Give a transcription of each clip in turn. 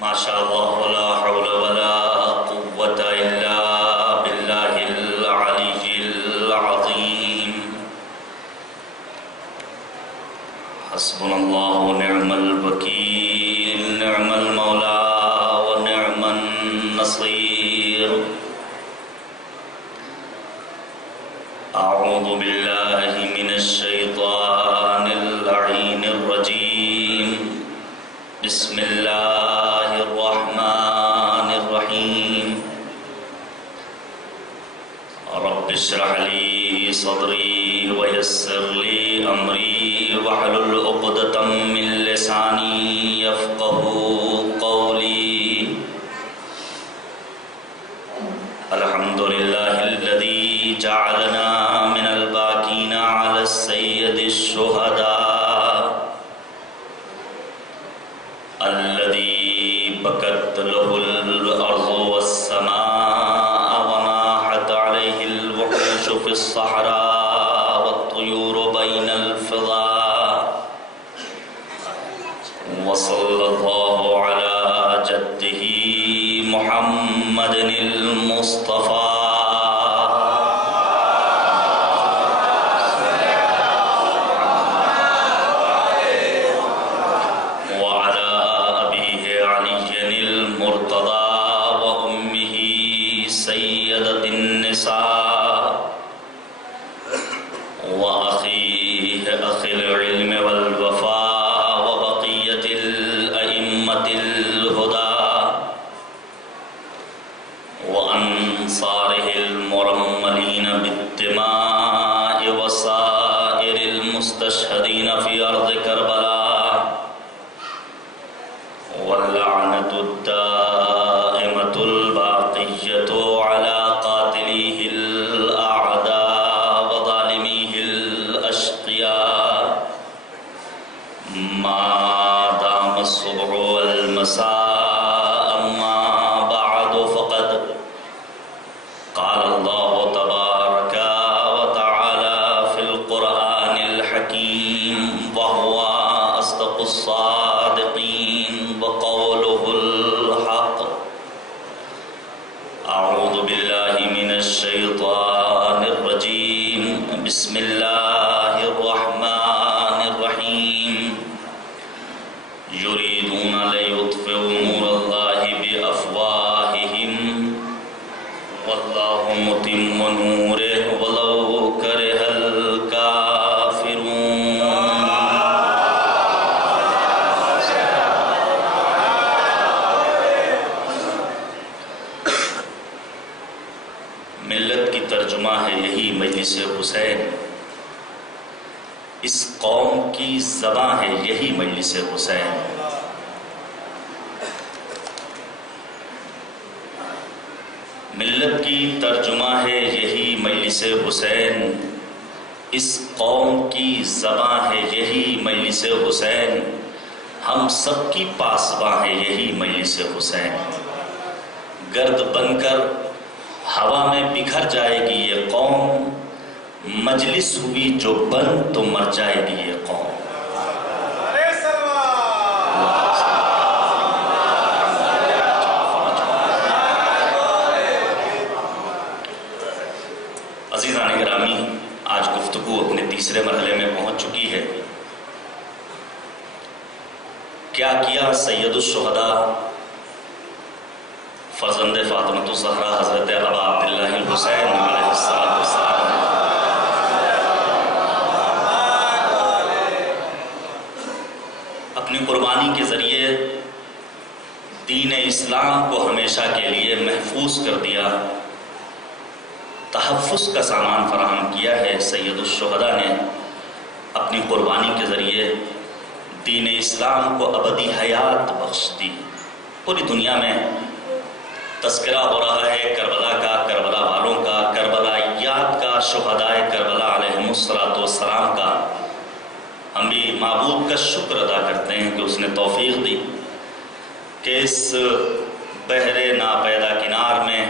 ما شاء الله لا حول ولا قوة إلا بالله العلي العظيم. حسبنا الله ونعم الوكيل، نعم المولى ونعم النصير. أعوذ بالله من الشيطان اللعين الرجيم. بسم الله الرحمن الرحيم. رب اشرح لي صدري ويسر لي أمري واحلل عقدة من لساني يفقهوا قولي. الحمد لله الذي جعلنا من الباكين على السيد الشهداء الذي بكت له الأرض والسماء وناحت عليه الوحوش في الصحراء والطيور بين الفضاء. وصلى الله على جده محمد المصطفى المستشهدين في أرض كربلاء. واللعنة الدائمة الباقية على قاتليه الأعداء وظالميه الأشقياء ما دام الصبح والمساء. أما بعد فقد قال الله تبارك وتعالى في القرآن الحكيم وهو أصدق الصادقين وقوله الحق. أعوذ بالله من الشيطان الرجيم. بسم الله الرحمن الرحيم. يريدون ليطفئوا نور الله بأفواههم والله متم نوره ولو كره الكافرون. ملت کی ترجمہ ہے یہی مجلس حسین، اس قوم کی زباں ہے یہی مجلس حسین. ملت کی ترجمہ ہے یہی مجلس حسین، اس قوم کی زباں ہے یہی مجلس حسین، ہم سب کی پاسباں ہے یہی مجلس حسین. گرد بن کر ہوا میں بکھر جائے گی یہ قوم، مجلس ہوئی جو بند تو مر جائے گی یہ قوم. عزیزان گرامی، آج گفتگو اپنے تیسرے مرحلے میں پہنچ چکی ہے. کیا کیا سید الشہداء فرزند فاطمۃ الزہرا حضرت ابا عبداللہ الحسین علیہ السلام اپنی قربانی کے ذریعے دین اسلام کو ہمیشہ کے لیے محفوظ کر دیا، تحفظ کا سامان فراہم کیا ہے. سید الشہداء نے اپنی قربانی کے ذریعے دین اسلام کو ابدی حیات بخش دی. پوری دنیا میں تذکرہ ہو رہا ہے کربلا کا، کربلا والوں کا، کربلائیات کا، شہداء کربلا علیہم السلام کا. ہم بھی معبود کا شکر ادا کرتے ہیں کہ اس نے توفیق دی کہ اس بحر ناپیدا کنار میں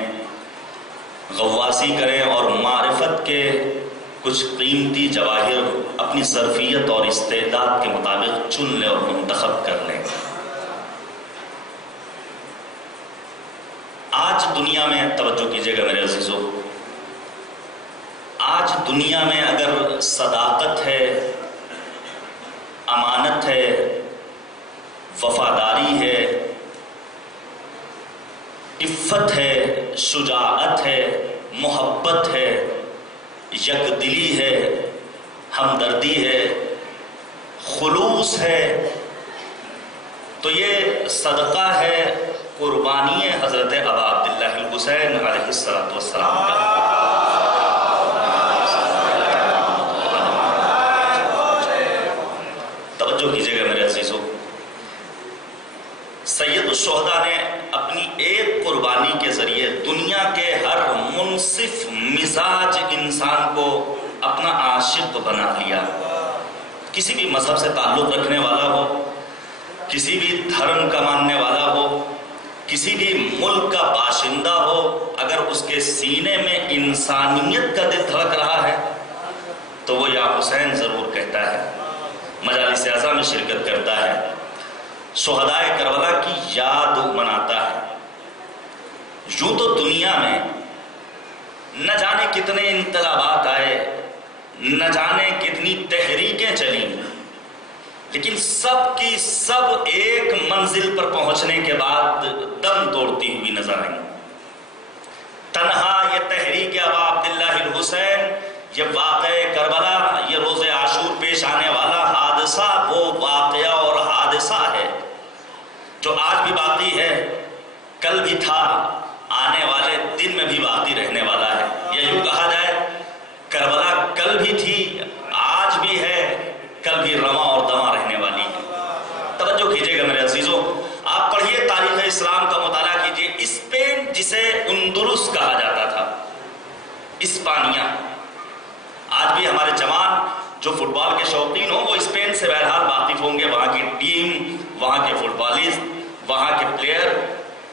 غواصی کریں اور معرفت کے کچھ قیمتی جواہر اپنی ظرفیت اور استعداد کے مطابق چن لیں اور منتخب کر لیں. آج دنیا میں توجہ کیجئے گا میرے عزیزو، آج دنیا میں اگر صداقت ہے، امانت ہے، وفاداری ہے، عفت ہے، شجاعت ہے، محبت ہے، یکدلی ہے، ہمدردی ہے، خلوص ہے، تو یہ صدقہ ہے، قربانی ہے حضرت ابا عبداللہ الحسین علیہ السلام کا۔ توجہ کیجئے گا میرے عزیزو، سید الشہداء نے اپنی ایک قربانی کے ذریعے دنیا کے ہر منصف مزاج انسان کو اپنا عاشق بنا لیا۔ کسی بھی مذہب سے تعلق رکھنے والا ہو، کسی بھی دھرم کا ماننے والا ہو، کسی بھی ملک کا باشندہ ہو، اگر اس کے سینے میں انسانیت کا دل دھڑک رہا ہے تو وہ یا حسین ضرور کہتا ہے، مجالس اعزا میں شرکت کرتا ہے، شہدائے کربلا کی یاد مناتا ہے۔ یوں تو دنیا میں نہ جانے کتنے انقلابات آئے، نہ جانے کتنی تحریکیں چلیں، لیکن سب کی سب ایک منزل پر پہنچنے کے بعد دم توڑتی ہوئی نظر آئیں۔ تنہا یہ تحریک ابا عبداللہ الحسین، یہ واقعہ کربلا، یہ روز عاشور پیش آنے والا حادثہ وہ واقعہ اور حادثہ ہے جو آج بھی باقی ہے، کل بھی تھا، آنے والے دن میں بھی باقی رہنے والا ہے۔ یہ یوں کہا جائے کربلا کل بھی تھی، آج بھی ہے، کل بھی رواں اور دواں رہنے والی ہے۔ توجہ کیجئے گا میرے عزیزو، آپ پڑھیے تاریخ اسلام کا مطالعہ کیجئے۔ اسپین جسے اندلس کہا جاتا تھا، اسپانیہ، آج بھی ہمارے جوان جو فٹ بال کے شوقین ہوں وہ اسپین سے بہرحال واقف ہوں گے، وہاں کی ٹیم، وہاں کے فٹ بالسٹ، وہاں کے پلیئر،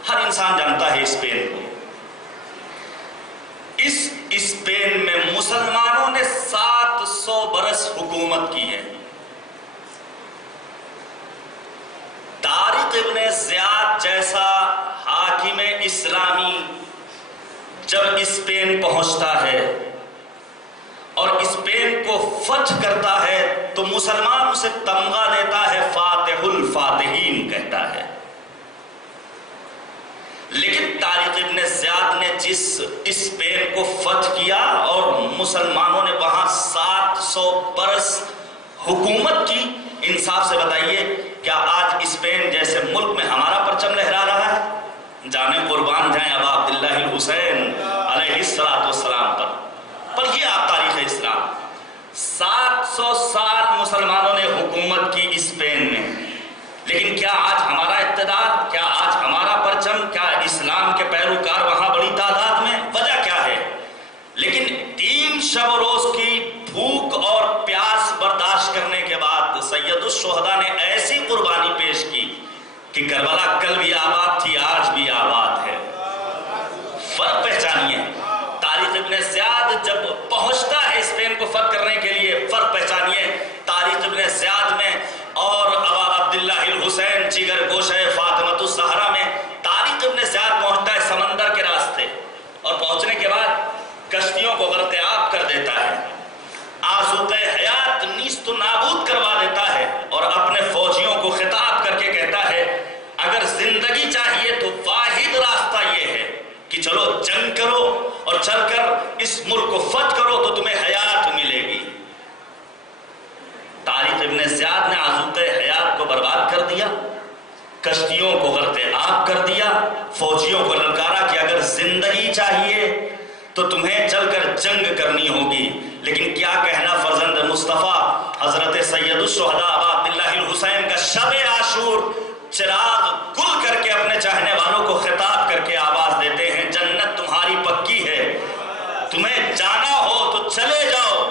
ہر انسان جانتا ہے اسپین کو۔ اس اسپین میں مسلمانوں نے 700 برس حکومت کی ہے۔ طارق ابن زیاد جیسا حاکم اسلامی جب اسپین پہنچتا ہے اور اسپین کو فتح کرتا ہے تو مسلمان اسے تمغہ دیتا ہے، فاتح الفاتحین کہتا ہے۔ لیکن طارق ابن زیاد نے جس اسپین کو فتح کیا اور مسلمانوں نے وہاں 700 برس حکومت کی، انصاف سے بتائیے کیا آج اسپین جیسے ملک میں ہمارا پرچم لہرا رہا ہے؟ جانے قربان جائیں ابا عبداللہ الحسین علیہ السلام پر۔ پڑھیے آپ تاریخ اسلام، 700 سال مسلمانوں نے حکومت کی اسپین میں، لیکن کیا آج ہمارا اقتدار، کیا آج ہمارا پرچم، کیا اسلام کے پیروکار وہاں بڑی تعداد میں؟ وجہ کیا ہے؟ لیکن 3 شب و روز کی بھوک اور پیاس برداشت کرنے کے بعد سید الشہداء نے ایسی قربانی پیش کی کہ کربلا کل بھی آباد تھی، آج بھی آباد ہے۔ فرق پہچانیے، طارق ابن زیاد جب پہنچتا ہے اسپین کو فتح کرنے کے لیے، فرق پہچانیے طارق ابن زیاد میں اور ابا عبداللہ الحسین جگر گوشہ فاطمۃ الزہرا میں۔ طارق ابن زیاد پہنچتا ہے سمندر کے راستے، اور پہنچنے کے بعد کشتیوں کو غرق آب کر دیتا ہے، آذوقہ حیات نیست و نابود کروا دیتا ہے، اور اپنے فوجیوں کو خطاب کر کے کہتا ہے اگر زندگی چاہیے تو واحد راستہ یہ ہے کہ چلو جنگ کرو اور چل کر اس ملک کو فتح کرو تو تمہیں حیات ملے گی۔ طارق ابن زیاد نے آذوقہ حیات کو برباد کر دیا، کشتیوں کو غرق آب کر دیا، فوجیوں کو للکارا کہ اگر زندگی چاہیے تو تمہیں چل کر جنگ کرنی ہوگی۔ لیکن کیا کہنا فرزند مصطفیٰ حضرت سید الشہداء ابا عبداللہ الحسین کا شب عاشور چراغ گل کر کے اپنے چاہنے والوں کو خطاب کر کے آواز دیتے ہیں جنت تمہاری پکی ہے، تمہیں جانا ہو تو چلے جاؤ،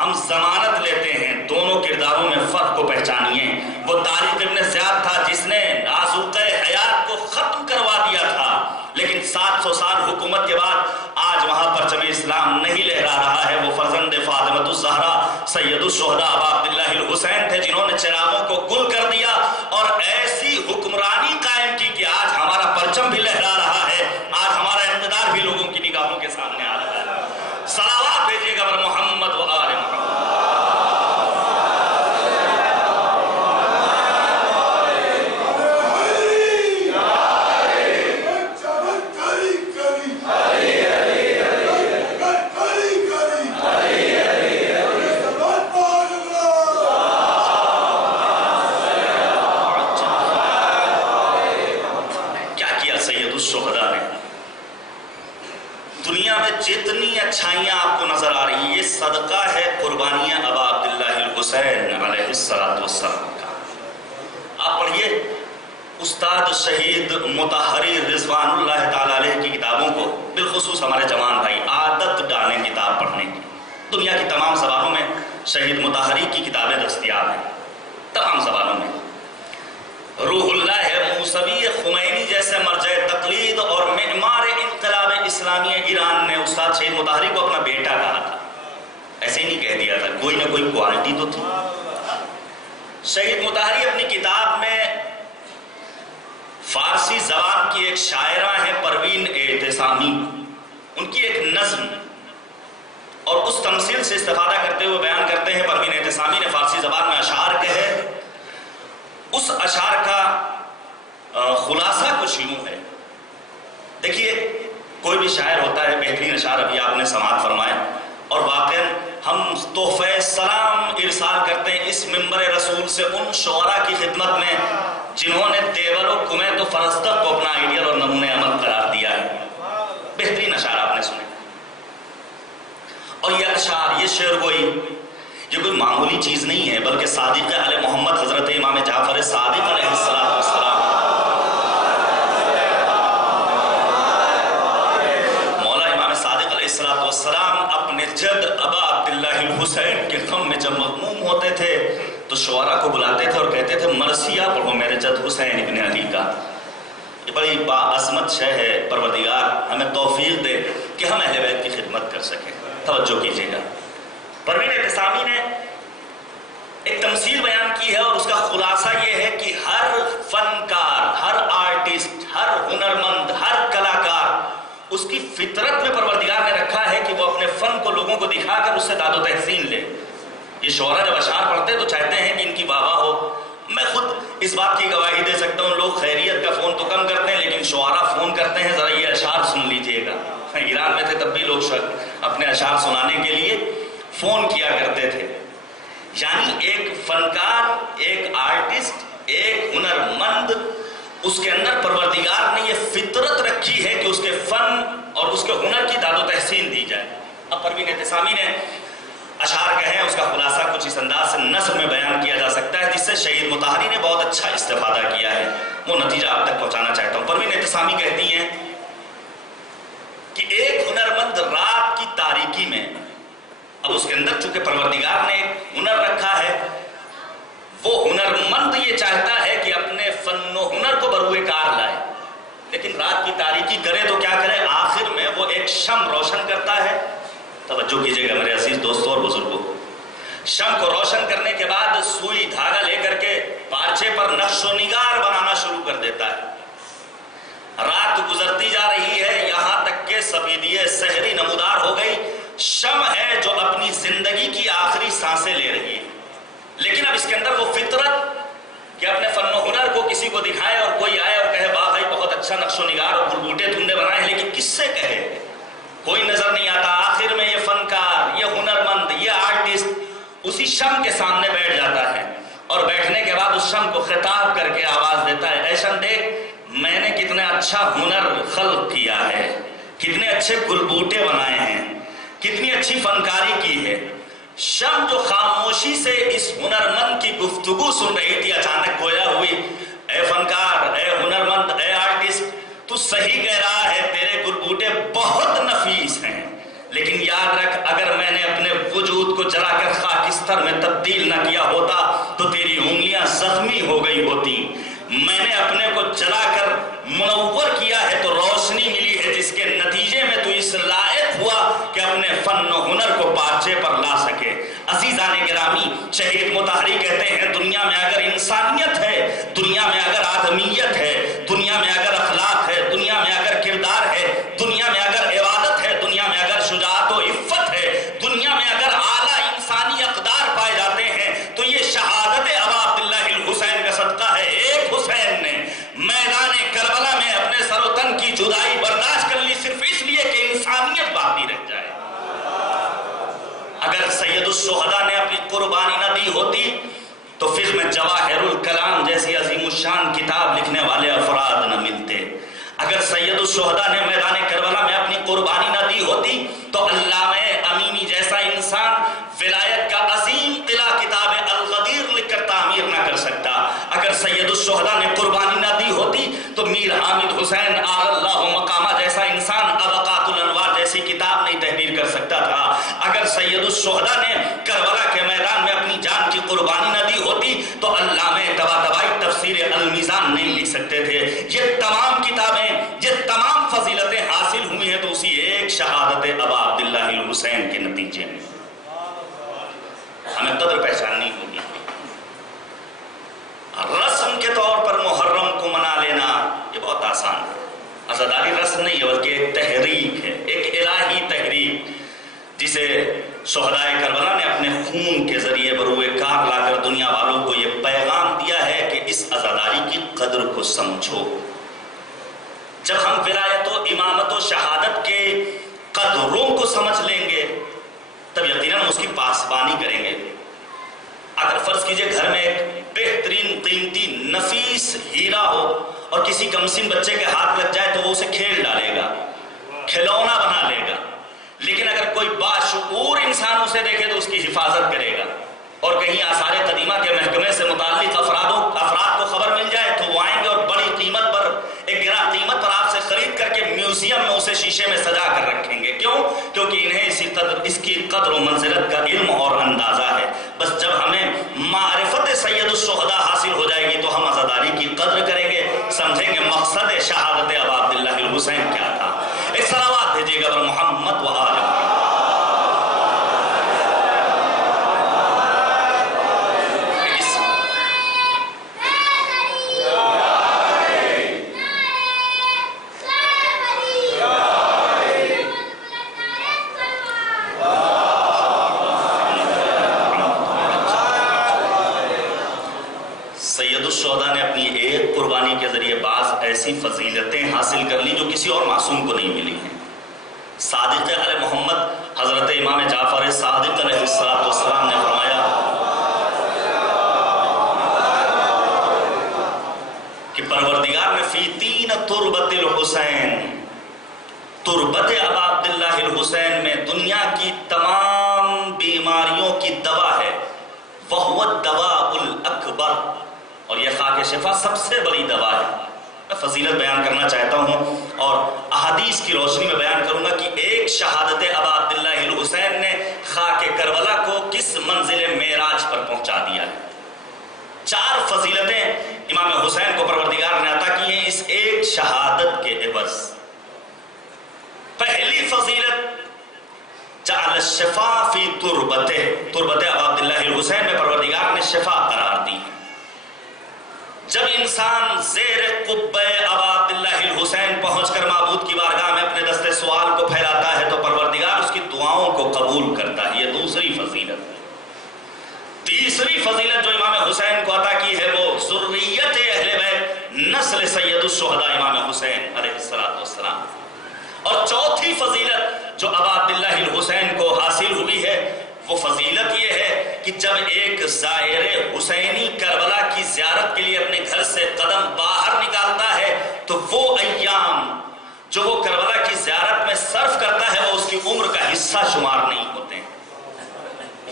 ہم ضمانت لیتے ہیں۔ دونوں کرداروں میں فرق کو پہچانیے۔ وہ طارق ابن زیاد تھا جس نے آذوقہ حیات کو ختم کروا دیا تھا، لیکن 700 سال حکومت کے بعد آج وہاں پرچم اسلام نہیں لہرا رہا ہے۔ وہ فرزند فاطمۃ الزہرا سید الشہداء ابا عبداللہ الحسین تھے جنہوں نے چراغوں کو گل کر دیا اور ایسی حکمرانی قائم کی کہ آج ہمارا پرچم بھی لہرا رہا ہے، آج ہمارا الشہداء نے دنیا میں جتنی اچھائیاں آپ کو نظر آ رہی ہیں، یہ صدقہ ہے قربانیاں ابا عبداللہ الحسین علیہ السلام کا۔ آپ پڑھیے استاد شہید مطہری رضوان اللہ تعالیٰ علیہ کی کتابوں کو، بالخصوص ہمارے جوان بھائی عادت ڈالیں کتاب پڑھنے کی۔ دنیا کی تمام زبانوں میں شہید مطہری کی کتابیں دستیاب ہیں، تمام زبانوں میں۔ روح اللہ موسوی خمینی جیسے مرجع تقلید اور معمار انقلاب اسلامی ایران نے استاد شہید مطہری کو اپنا بیٹا کہا تھا، ایسے ہی نہیں کہہ دیا تھا، کوئی نہ کوئی کوالٹی تو تھی۔ شہید مطہری اپنی کتاب میں فارسی زبان کی ایک شاعرہ ہیں پروین اعتصامی، ان کی ایک نظم اور اس تمثیل سے استفادہ کرتے ہوئے بیان کرتے ہیں۔ پروین اعتصامی نے فارسی زبان میں اشعار کہے، اس اشعار کا خلاصہ کچھ یوں ہے۔ دیکھیے کوئی بھی شاعر ہوتا ہے، بہترین اشعار ابھی آپ نے سماعت فرمائے، اور واقعاً ہم تحفہ سلام ارسال کرتے ہیں اس منبر رسول سے ان شعراء کی خدمت میں جنہوں نے دیول و کمیت و فرزدق کو اپنا آئیڈیل اور نمونہ عمل قرار دیا ہے۔ بہترین اشعار آپ نے سنے، اور یہ اشعار، یہ شعر گوئی، یہ کوئی معمولی چیز نہیں ہے، بلکہ صادق علیہ محمد حضرت امام جعفر صادق علیہ السلام، مولا امام صادق علیہ السلام اپنے جد ابا عبداللہ الحسین کے غم میں جب مغموم ہوتے تھے تو شعراء کو بلاتے تھے اور کہتے تھے مرثیہ پڑھو میرے جد حسین ابن علی کا۔ یہ بڑی باعظمت شے ہے، پروردگار ہمیں توفیق دے کہ ہم اہل بیت کی خدمت کر سکیں۔ توجہ کیجیے گا، پروین اعتصامی نے ایک تمثیل بیان کی ہے، اور اس کا خلاصہ یہ ہے کہ ہر فنکار، ہر آرٹسٹ، ہر ہنرمند، ہر کلاکار، اس کی فطرت میں پروردگار نے رکھا ہے کہ وہ اپنے فن کو لوگوں کو دکھا کر اس سے داد و تحسین لے۔ یہ شعراء جب اشعار پڑھتے تو چاہتے ہیں کہ ان کی واہ واہ ہو۔ میں خود اس بات کی گواہی دے سکتا ہوں، لوگ خیریت کا فون تو کم کرتے ہیں، لیکن شعراء فون کرتے ہیں ذرا یہ اشعار سن لیجئے گا۔ ایران میں تھے تب بھی لوگ اپنے اشعار سنانے کے لیے فون کیا کرتے تھے۔ یعنی ایک فنکار، ایک آرٹسٹ، ایک ہنرمند، اس کے اندر پروردگار نے یہ فطرت رکھی ہے کہ اس کے فن اور اس کے ہنر کی داد و تحسین دی جائے۔ اب پروین اعتصامی نے اشعار کہے، اس کا خلاصہ کچھ اس انداز سے نثر میں بیان کیا جا سکتا ہے، جس سے شہید مطہری نے بہت اچھا استفادہ کیا ہے، وہ نتیجہ آپ تک پہنچانا چاہتا ہوں۔ پروین اعتصامی کہتی ہیں کہ ایک ہنرمند رات کی تاریکی میں، اب اس کے اندر چونکہ پروردگار نے ایک ہنر رکھا ہے، وہ ہنرمند یہ چاہتا ہے کہ اپنے فن و ہنر کو بروئے کار لائے، لیکن رات کی تاریکی کرے تو کیا کرے، آخر میں وہ ایک شمع روشن کرتا ہے۔ توجہ کیجیے گا میرے عزیز دوستوں اور بزرگوں، شمع کو روشن کرنے کے بعد سوئی دھاگا لے کر کے پارچے پر نقش و نگار بنانا شروع کر دیتا ہے۔ رات گزرتی جا رہی ہے، یہاں تک کہ سفیدی سحری نمودار ہو گئی، شمع ہے جو اپنی زندگی کی آخری سانسیں لے رہی ہے، لیکن اب اس کے اندر وہ فطرت کہ اپنے فن و ہنر کو کسی کو دکھائے، اور کوئی آئے اور کہے واہ بھائی بہت اچھا نقش و نگار اور بوٹے دھندے بنائے ہیں، لیکن کس سے کہے، کوئی نظر نہیں آتا۔ آخر میں یہ فنکار، یہ ہنرمند، یہ آرٹسٹ اسی شمع کے سامنے بیٹھ جاتا ہے، اور بیٹھنے کے بعد اس شمع کو خطاب کر کے آواز دیتا ہے، اے شمع دیکھ میں نے کتنا اچھا ہنر خلق کیا ہے، کتنے اچھے گلبوٹے بنائے ہیں، کتنی اچھی فنکاری کی ہے۔ شمع جو خاموشی سے اس ہنرمند کی گفتگو سن رہی تھی، اچانک گویا ہوئی، اے فنکار، اے ہنرمند، اے آرٹسٹ، تو صحیح کہہ رہا ہے، تیرے گلبوٹے بہت نفیس ہیں، لیکن یاد رکھ اگر میں نے اپنے وجود کو جلا کر خاکستر میں تبدیل نہ کیا ہوتا تو تیری انگلیاں زخمی ہو گئی ہوتی۔ میں نے اپنے کو جلا کر منور کیا ہے تو روشنی ملی ہے، جس کے نتیجے میں تو اس لائق ہوا کہ اپنے فن و ہنر کو پارچے پر لا سکے۔ عزیزان گرامی، شہید مطہری کہتے ہیں دنیا میں اگر انسانیت ہے، دنیا میں اگر آدمیت ہے، دنیا میں اگر اخلاق ہے، دنیا میں اگر کردار ہے، دنیا میں اگر عبادت ہے، دنیا میں اگر شجاعت و عفت ہے، دنیا میں اگر اعلیٰ انسانی اقدار پائے جاتے ہیں تو یہ شہادت ابا عبداللہ الحسین کا صدقہ ہے۔ ایک حسین نے میدان کربلا میں اپنے سر و تن کی جدائی برداشت کر لی، صرف اس لیے کہ انسانیت باقی رہ جائے۔ اگر سید الشہداء نے اپنی قربانی نہ دی ہوتی تو فقہ میں جواہر الکلام جیسی عظیم الشان کتاب لکھنے والے افراد نہ ملتے۔ اگر سید الشہداء نے میدان کربلا میں اپنی قربانی نہ دی ہوتی تو علامہ امینی جیسا انسان ولایت کا عظیم قلعہ کتاب الغدیر لکھ کر تعمیر نہ کر سکتا. اگر سید الشہداء نے قربانی نہ دی ہوتی تو میر حامد حسین آل اللہ مقامہ جیسا انسان ابقات الانوار جیسی کتاب نہیں تحریر کر سکتا تھا. اگر سید الشہداء نے کربلا کے میدان میں اپنی جان کی قربانی نہ دی ہوتی تو علامہ طباطبائی تفسیر المیزان نہیں لکھ سکتے تھے. یہ تمام کتابیں، یہ تمام فضیلتیں حاصل ہوئی ہیں تو اسی ایک شہادت ابا عبداللہ الحسین کے نتیجے میں. ہمیں قدر پہچاننی ہوگی. رسم کے طور پر محرم کو منا لینا یہ بہت آسان ہے. عزاداری رسم نہیں ہے بلکہ ایک تحریک ہے، ایک الہی تحریک جسے شہدائے کربلا نے اپنے خون کے ذریعے بروئے کار لا کر دنیا والوں کو یہ پیغام دیا ہے کہ اس عزاداری کی قدر کو سمجھو. جب ہم ولایت و امامت و شہادت کے قدروں کو سمجھ لیں گے تب یقیناً اس کی پاسبانی کریں گے. اگر فرض کیجئے گھر میں ایک بہترین قیمتی نفیس ہیرا ہو اور کسی کمسن بچے کے ہاتھ لگ جائے تو وہ اسے کھیل ڈالے گا، کھلونا بنا لے گا. لیکن اگر کوئی باشعور انسان اسے دیکھے تو اس کی حفاظت کرے گا. اور کہیں آثار قدیمہ کے محکمے سے متعلق افراد کو خبر مل جائے تو وہ آئیں گے اور بڑی قیمت پر، ایک گراں قیمت پر آپ سے خرید کر کے میوزیم میں اسے شیشے میں سجا کر رکھیں گے. کیوں؟ کیونکہ انہیں اس کی قدر و منزلت کا علم اور اندازہ ہے. بس جب ہمیں معرفت سید الشہداء حاصل ہو جائے گی تو ہم عزاداری کی قدر کریں گے، سمجھیں گے مقصد شہادت ابا عبداللہ الحسین کیا تھا. ایک صلوات بھیجیے گا بر محمد و آل محمد. الشہداء نے اپنی ایک قربانی کے ذریعے بعض ایسی فضیلتیں حاصل کر لی جو کسی اور معصوم کو نہیں ملی ہیں. صادق علیہ محمد حضرت امام جعفر صادق علیہ السلام نے فرمایا کہ پروردگار نے فی تین تربت الحسین، تربت ابا عبداللہ الحسین میں دنیا کی تمام بیماریوں کی دوا ہے. وَهُوَ الدَّوَاءُ الْأَكْبَرُ، اور یہ خاک شفا سب سے بڑی دوا ہے. میں فضیلت بیان کرنا چاہتا ہوں اور احادیث کی روشنی میں بیان کروں گا کہ ایک شہادت ابا عبداللہ الحسین نے خاک کربلا کو کس منزل معراج پر پہنچا دیا ہے. 4 فضیلتیں امام حسین کو پروردگار نے عطا کی ہیں اس ایک شہادت کے عوض. پہلی فضیلت جعل الشفا فی تربتہ، تربت ابا عبداللہ الحسین میں پروردگار نے شفا قرار دی. جب انسان زیر قبہ ابا عبداللہ الحسین پہنچ کر معبود کی بارگاہ میں اپنے دست سوال کو پھیلاتا ہے تو پروردگار اس کی دعاؤں کو قبول کرتا ہے. یہ دوسری فضیلت. تیسری فضیلت جو امام حسین کو عطا کی ہے وہ ذریت اہل بیت، نسل سید الشہداء امام حسین علیہ السلام. اور چوتھی فضیلت جو ابا عبداللہ الحسین کو حاصل ہوئی ہے وہ فضیلت یہ ہے کہ جب ایک زائر حسینی کربلا کی زیارت کے لیے اپنے گھر سے قدم باہر نکالتا ہے تو وہ ایام جو وہ کربلا کی زیارت میں صرف کرتا ہے وہ اس کی عمر کا حصہ شمار نہیں ہوتے.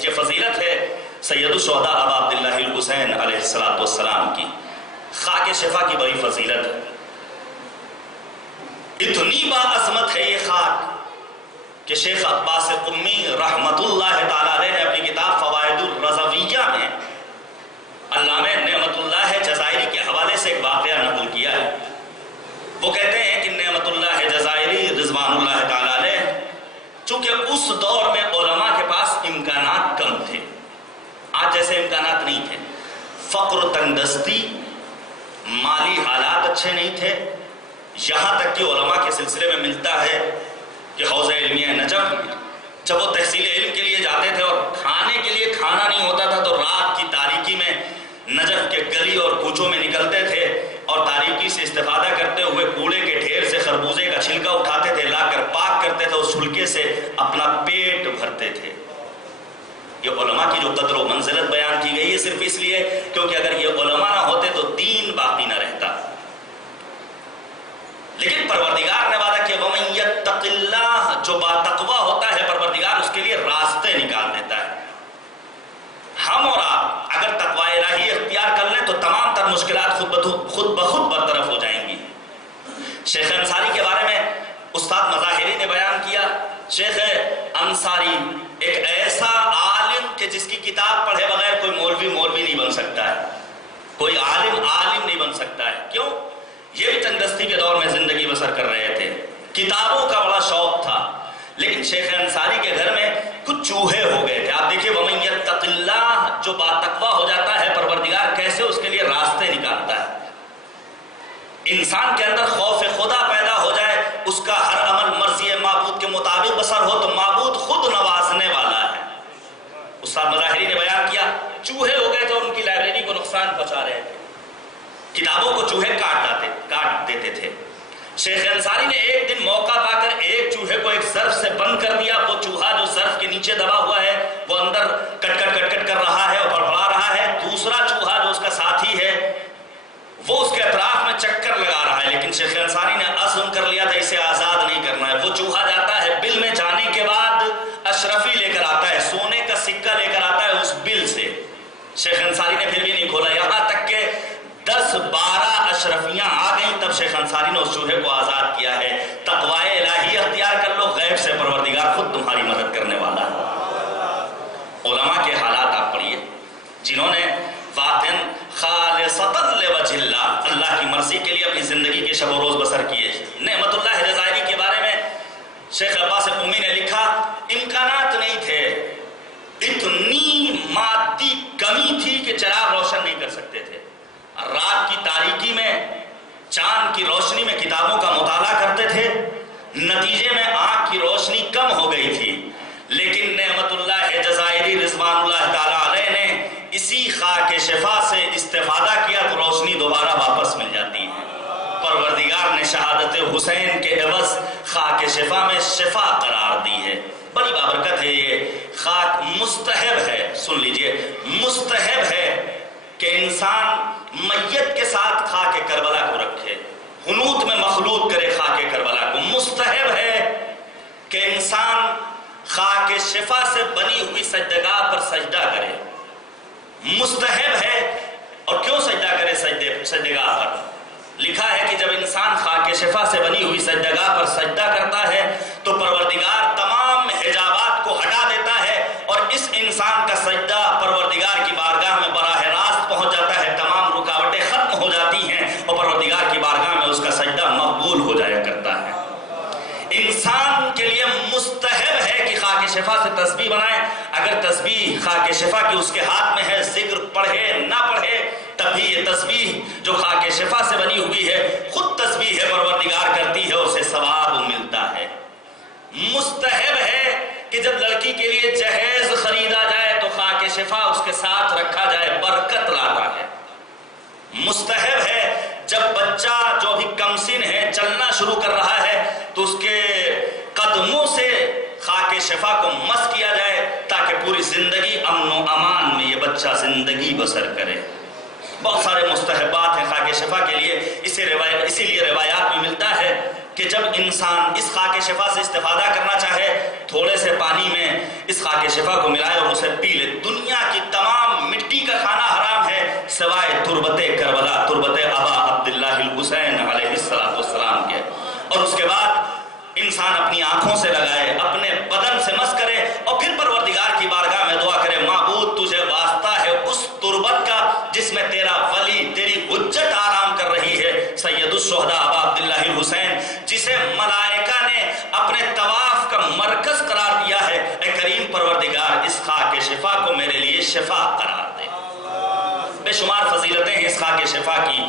یہ فضیلت ہے سید الشہداء ابا عبداللہ الحسین علیہ السلام کی. خاک شفا کی بڑی فضیلت ہے. اتنی باعظمت ہے یہ خاک کہ شیخ عباس قمی رحمت اللہ تعالی علیہ نے اپنی کتاب فوائد الرضویہ میں علامہ نعمت اللہ جزائری کے حوالے سے ایک واقعہ نقل کیا ہے. وہ کہتے ہیں کہ نعمت اللہ جزائری رضوان اللہ تعالی علیہ چونکہ اس دور میں علماء کے پاس امکانات کم تھے، آج جیسے امکانات نہیں تھے. فقر و تنگدستی، مالی حالات اچھے نہیں تھے، یہاں تک کہ علماء کے سلسلے میں ملتا ہے کہ حوض علمیہ نجف جب وہ تحصیل علم کے لیے جاتے تھے اور کھانے کے لیے کھانا نہیں ہوتا تھا تو رات کی تاریکی میں نجف کے گلی اور کوچوں میں نکلتے تھے اور تاریکی سے استفادہ کرتے ہوئے کوڑے کے ڈھیر سے خربوزے کا چھلکا اٹھاتے تھے، لا کر پاک کرتے تھے، اس چھلکے سے اپنا پیٹ بھرتے تھے. یہ علماء کی جو قدر و منزلت بیان کی گئی ہے صرف اس لیے کیونکہ اگر یہ علماء نہ ہوتے تو دین باقی نہ رہتا. لیکن پروردگار نے وعدہ کیا وَمَن يَتَّقِ اللَّهَ، جو باتقویٰ ہوتا ہے پروردگار اس کے لیے راستے نکال دیتا ہے۔ ہم اور آپ اگر تقوی الہی اختیار کر لیں تو تمام تر مشکلات خود بخود برطرف ہو جائیں گی۔ شیخ انصاری کے بارے میں استاد مظاہری نے بیان کیا، شیخ انصاری ایک ایسا عالم کہ جس کی کتاب پڑھے بغیر کوئی مولوی نہیں بن سکتا ہے، کوئی عالم نہیں بن سکتا ہے۔ کیوں؟ یہ بھی تنگدستی کے دور میں زندگی بسر کر رہے تھے، کتابوں کا بڑا شوق تھا، لیکن شیخ انصاری کے گھر میں کچھ چوہے ہو گئے تھے۔ آپ دیکھیں وَمَن يَتَّقِ اللَّهَ، جو باتقویٰ ہو جاتا ہے پروردگار کیسے اس کے لیے راستے نکالتا ہے۔ انسان کے اندر خوف خدا پیدا ہو جائے، اس کا ہر عمل مرضی معبود کے مطابق بسر ہو تو معبود خود نوازنے والا ہے۔ استاد مظاہری نے بیان کیا چوہے ہو گئے تھے اور ان کی لائبریری کو نقصان پہنچا رہے تھے، کتابوں کو چوہے کاٹ دیتے تھے۔ شیخ انصاری نے ایک دن موقع پا کر ایک چوہے کو ایک ظرف سے بند کر دیا، وہ چوہا جو ظرف کے نیچے دبا ہوا ہے وہ اندر کٹ کر رہا ہے اور بڑبڑا رہا ہے، دوسرا چوہا جو اس کا ساتھی ہے وہ اس کے اطراف میں چکر لگا رہا ہے، لیکن شیخ انصاری نے عزم کر لیا تھا اسے آزاد نہیں کرنا ہے۔ وہ چوہا جاتا ہے بل میں، جانے کے بعد اشرفی لے کر آتا ہے، سونے کا سکہ لے کر آتا ہے اس بل سے۔ شیخ انصاری نے پھر بھی نہیں کھولا، یہاں تک کہ 10-12 اشرفیاں آ گئیں، تب شیخ انصاری نے اس چوہے کو آزاد کیا ہے۔ تقوی الہی اختیار کر لو، غیب سے پروردگار خود تمہاری مدد کرنے والا ہے۔ علماء کے حالات آپ پڑھیے جنہوں نے باطن خالصۃ لوجہ اللہ، اللہ کی مرضی کے لیے اپنی زندگی کے شب و روز بسر کیے۔ نعمت اللہ جزائری کے بارے میں شیخ عباس قمی نے لکھا امکانات نہیں تھے، اتنی مادی کمی تھی کہ چراغ روشن نہیں کر سکتے تھے، رات کی تاریکی میں چاند کی روشنی میں کتابوں کا مطالعہ کرتے تھے، نتیجے میں آنکھ کی روشنی کم ہو گئی تھی، لیکن نعمت اللہ جزائری رضوان اللہ تعالیٰ علیہ نے اسی خاک شفا سے استفادہ کیا تو روشنی دوبارہ واپس مل جاتی ہے۔ پروردگار نے شہادت حسین کے عوض خاک شفا میں شفا قرار دی ہے، بڑی بابرکت ہے۔ یہ خاک مستحب ہے، سن لیجئے، مستحب ہے کہ انسان میت کے ساتھ خاک کربلا کو رکھے، حنوط میں مخلوط کرے خاک کربلا کو۔ مستحب ہے کہ انسان خاک شفا سے بنی ہوئی سجدگاہ پر سجدہ کرے، مستحب ہے۔ اور کیوں سجدہ کرے سجدگاہ پر؟ لکھا ہے کہ جب انسان خاک شفا سے بنی ہوئی سجدگاہ پر سجدہ کرتا ہے تو پروردگار تمام حجابات کو ہٹا دیتا ہے اور اس انسان کا سجدہ پروردگار کی بارگاہ میں براہ راست پہنچ جاتا ہے، تمام رکاوٹیں ختم ہو جاتی ہیں اور پروردگار کی بارگاہ میں اس کا سجدہ مقبول ہو جایا کرتا ہے۔ انسان کے لیے مستحب ہے کہ خاک شفا سے تسبیح بنائے، اگر تسبیح خاک شفا کی اس کے ہاتھ میں ہے، ذکر پڑھے نہ پڑھے، تب بھی یہ تسبیح جو خاک شفا سے بنی ہوئی ہے خود تسبیح ہے، پروردگار کرتی ہے، اسے ثواب ملتا ہے۔ مستحب ہے کہ جب لڑکی کے لیے جہیز خریدا جائے تو خاک شفا اس کے ساتھ رکھا جائے، برکت لاتا ہے۔ مستحب ہے جب بچہ جو بھی کم سن ہے چلنا شروع کر رہا ہے تو اس کے قدموں سے خاک شفا کو مس کیا جائے تاکہ پوری زندگی امن و امان میں یہ بچہ زندگی بسر کرے۔ بہت سارے مستحبات ہیں خاک شفا کے لیے، اسی لیے روایات میں ملتا ہے کہ جب انسان اس خاک شفا سے استفادہ کرنا چاہے تھوڑے سے پانی میں اس خاک شفا کو ملائے اور اسے پی لے۔ دنیا کی تمام مٹی کا کھانا حرام ہے سوائے تربت کربلا، تربت ابا عبداللہ الحسین علیہ السلام کے۔ اور اس کے بعد انسان اپنی آنکھوں سے لگائے، اپنے بدن سے مس کرے اور پھر پروردگار کی بارگاہ میں دعا کرے، معبود تجھے واسطہ ہے اس تربت کا جس میں تیرا ولی، تیری حجت آرام کر رہی ہے، سید الشہداء ابا عبداللہ الحسین، جسے ملائکہ نے اپنے طواف کا مرکز قرار دیا ہے۔ اے کریم پروردگار اس خاک شفا کو میرے لیے شفا قرار دے۔ بے شمار فضیلتیں ہیں اس خاک شفا کی،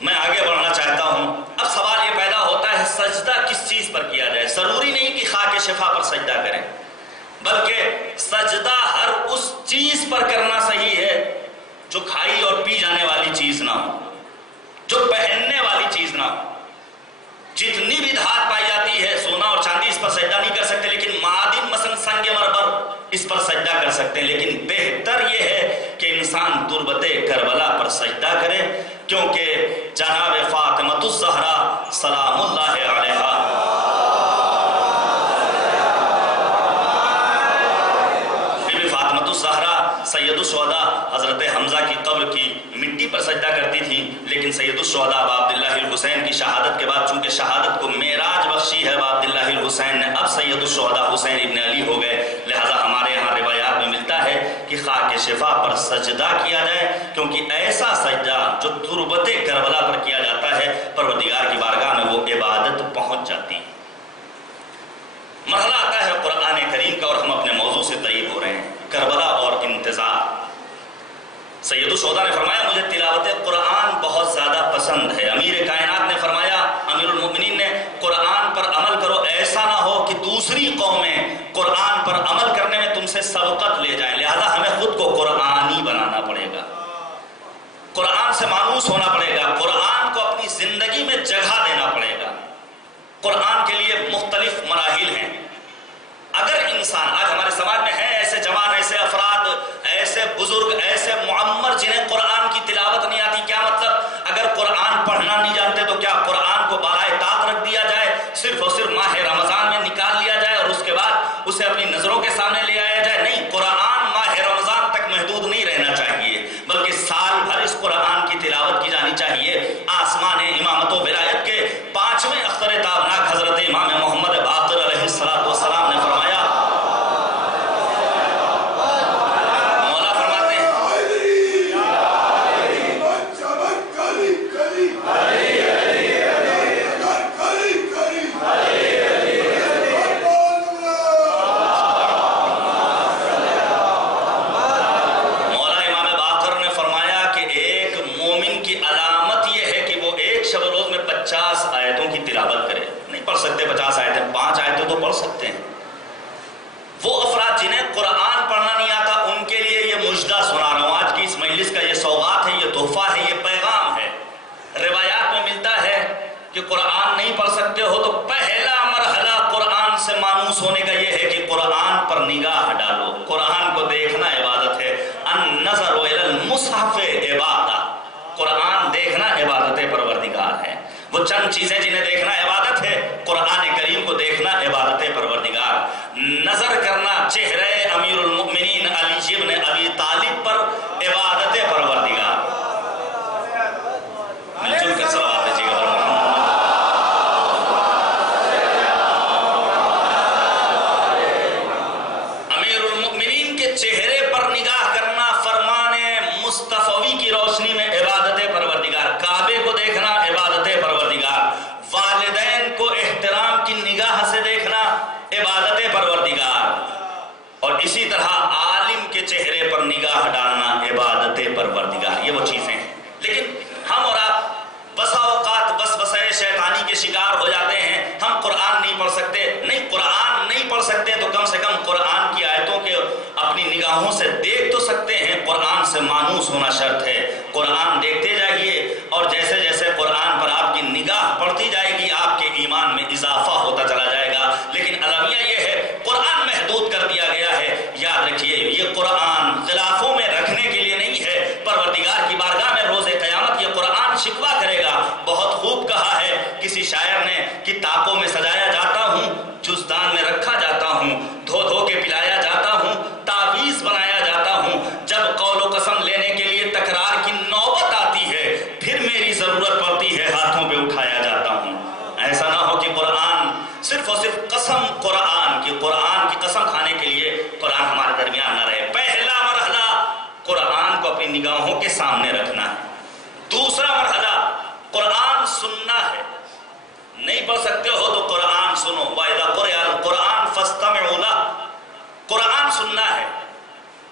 میں آگے بڑھنا چاہتا ہوں۔ اب سوال یہ پیدا ہوتا ہے سجدہ کس چیز پر کیا جائے؟ ضروری نہیں کہ خاک شفا پر سجدہ کریں، بلکہ سجدہ ہر اس چیز پر کرنا صحیح ہے جو کھائی اور پی جانے والی چیز نہ ہو، جو پہننے والی چیز نہ ہو۔ جتنی بھی دھات پائی جاتی ہے، سونا اور چاندی اس پر سجدہ نہیں کر سکتے، لیکن معدن مثلا سنگ مرمر اس پر سجدہ کر سکتے ہیں۔ لیکن بہتر یہ ہے کہ انسان تربت کربلا پر سجدہ کرے، کیونکہ جناب فاطمہ الزہرا سلام اللہ علیہا۔ بی بی فاطمۃ الزہرا سید الشہداء حضرت حمزہ کی قبر کی مٹی پر سجدہ کرتی تھی، لیکن سید الشہداء عبداللہ الحسین کی شہادت کے بعد چونکہ شہادت کو معراج بخشی ہے عبداللہ الحسین نے، اب سید الشہداء حسین ابن علی ہو گئے، لہذا ہمارے یہاں روایات میں ملتا ہے کہ خاک شفا پر سجدہ کیا جائے، کیونکہ ایسا سجدہ جو تربت کربلا پر کیا جاتا ہے پروردگار کی بارگاہ میں وہ عبادت پہنچ جاتی ہے۔ مرحلہ آتا ہے قرآن کریم کا اور ہم اپنے موضوع سے قریب ہو رہے ہیں، کربلا اور انتظار۔ سید الشہداء نے فرمایا مجھے تلاوت قرآن بہت زیادہ پسند ہے۔ امیر کائنات نے فرمایا، امیر المؤمنین نے، قرآن پر عمل کرو، ایسا نہ ہو کہ دوسری قومیں قرآن پر عمل کرنے میں تم سے سبقت لے جائیں، لہذا ہمیں خود کو قرآنی بنانا پڑے گا، قرآن سے مانوس ہونا پڑے گا، قرآن کو اپنی زندگی میں جگہ دینا پڑے گا۔ قرآن کے لیے مختلف مراحل ہیں۔ اگر انسان، آج ہمارے سماج میں ہیں ایسے جوان، ایسے افراد، ایسے بزرگ، ایسے معمر جنہیں قرآن کی تلاوت نہیں آتی، کیا مطلب؟ اگر قرآن پڑھنا نہیں جانتے تو کیا قرآن کو بالائے طاق رکھ دیا جائے، صرف اور صرف ماہ رمضان میں نکال لیا جائے اور اس کے بعد اسے اپنی نظروں کے سامنے لے آیا جائے؟ نہیں، قرآن ماہ رمضان تک محدود نہیں رہنا چاہیے، بلکہ سال بھر اس قرآن کی تلاوت کی جانی چاہیے۔ آسمان امامت و ولایت کے 5ویں اختر تابناک حضرت امام محمد باقر علیہ السلام نے فرمایا، مولا فرماتے ہیں مولا امام باقر نے فرمایا کہ ایک مومن کی علامت یہ ہے کہ وہ ایک شب و روز میں 50 آیتوں کی تلاوت کرے۔ نہیں پڑھ سکتے 50 آیتیں، 5 آیتیں تو پڑھ سکتے ہیں۔ وہ افراد جنہیں قرآن پڑھنا نہیں آتا ان کے لیے یہ مجدہ سنا رہا ہوں، آج کی اس مجلس کا یہ سوغات ہے، یہ تحفہ ہے، یہ پیغام ہے۔ روایات میں ملتا ہے کہ قرآن نہیں پڑھ سکتے ہو تو پہلا مرحلہ قرآن سے مانوس ہونے کا یہ ہے کہ قرآن پر نگاہ ڈالو۔ قرآن کو دیکھنا عبادت ہے، النظر الی المصحف عبادت، قرآن دیکھنا عبادت پروردگار ہے۔ وہ چند چیزیں جنہیں دیکھنا عبادت ہے، قرآن کریم کو دیکھنا عبادت پروردگار، نظر کرنا چہرے امیر المؤمنین علی ابن ابی طالب پر عبادت پروردگار۔ مل جل کر صلوات دیجیے گا امیر المؤمنین کے چہرے پر نگاہ کرنا فرمان مصطفی کی روشنی میں عبادت پروردگار، کعبے کو دیکھنا عبادت پروردگار، والدین کو احترام کی نگاہ سے دیکھنا عبادت پروردگار، اور اسی طرح عالم کے چہرے پر نگاہ ڈالنا عبادت پروردگار۔ یہ وہ چیزیں ہیں، لیکن ہم اور آپ بسا اوقات وسوسے شیطانی کے شکار ہو جاتے ہیں، ہم قرآن نہیں پڑھ سکتے۔ نہیں، قرآن نہیں پڑھ سکتے تو کم سے کم قرآن کی آیتوں کے اپنی نگاہوں سے دیکھ تو سکتے ہیں، قرآن سے مانوس ہونا شرط ہے۔ قرآن دیکھتے جائیے اور جیسے جیسے قرآن پر آپ کی نگاہ پڑتی جائے گی آپ کے ایمان میں اضافہ ہوتا چلا جائے گا۔ لیکن المیہ یہ ہے قرآن محدود کر دیا گیا ہے، یاد رکھیے یہ قرآن غلافوں میں رکھنے کے لیے نہیں ہے، پروردگار کی بارگاہ میں روز قیامت یہ قرآن شکوہ کرے گا۔ بہت خوب کہا ہے کسی شاعر نے کہ تاکوں میں سجایا جاتا ہوں، جزدان میں رکھا جاتا ہوں، دھو دھو کے پلایا جاتا ہوں، تعویذ بنایا جاتا ہوں، جب قول و قسم لینے کے لیے تکرار کی نوبت آتی ہے پھر میری ضرورت پڑتی ہے ہاتھوں پہ اٹھایا جاتا ہوں۔ ایسا نہ ہو کہ قرآن صرف اور صرف قسم قرآن کی قسم کھانے کے لیے قرآن ہمارے درمیان نہ رہے۔ پہلا مرحلہ قرآن کو اپنی نگاہوں کے سامنے رکھنا ہے۔ دوسرا مرحلہ قرآن سننا ہے۔ نہیں پڑھ سکتے ہو تو قرآن سنو، وَإِذَا قُرِئَ الْقُرْآنُ فَاسْتَمِعُوا لَهُ، قرآن سننا ہے۔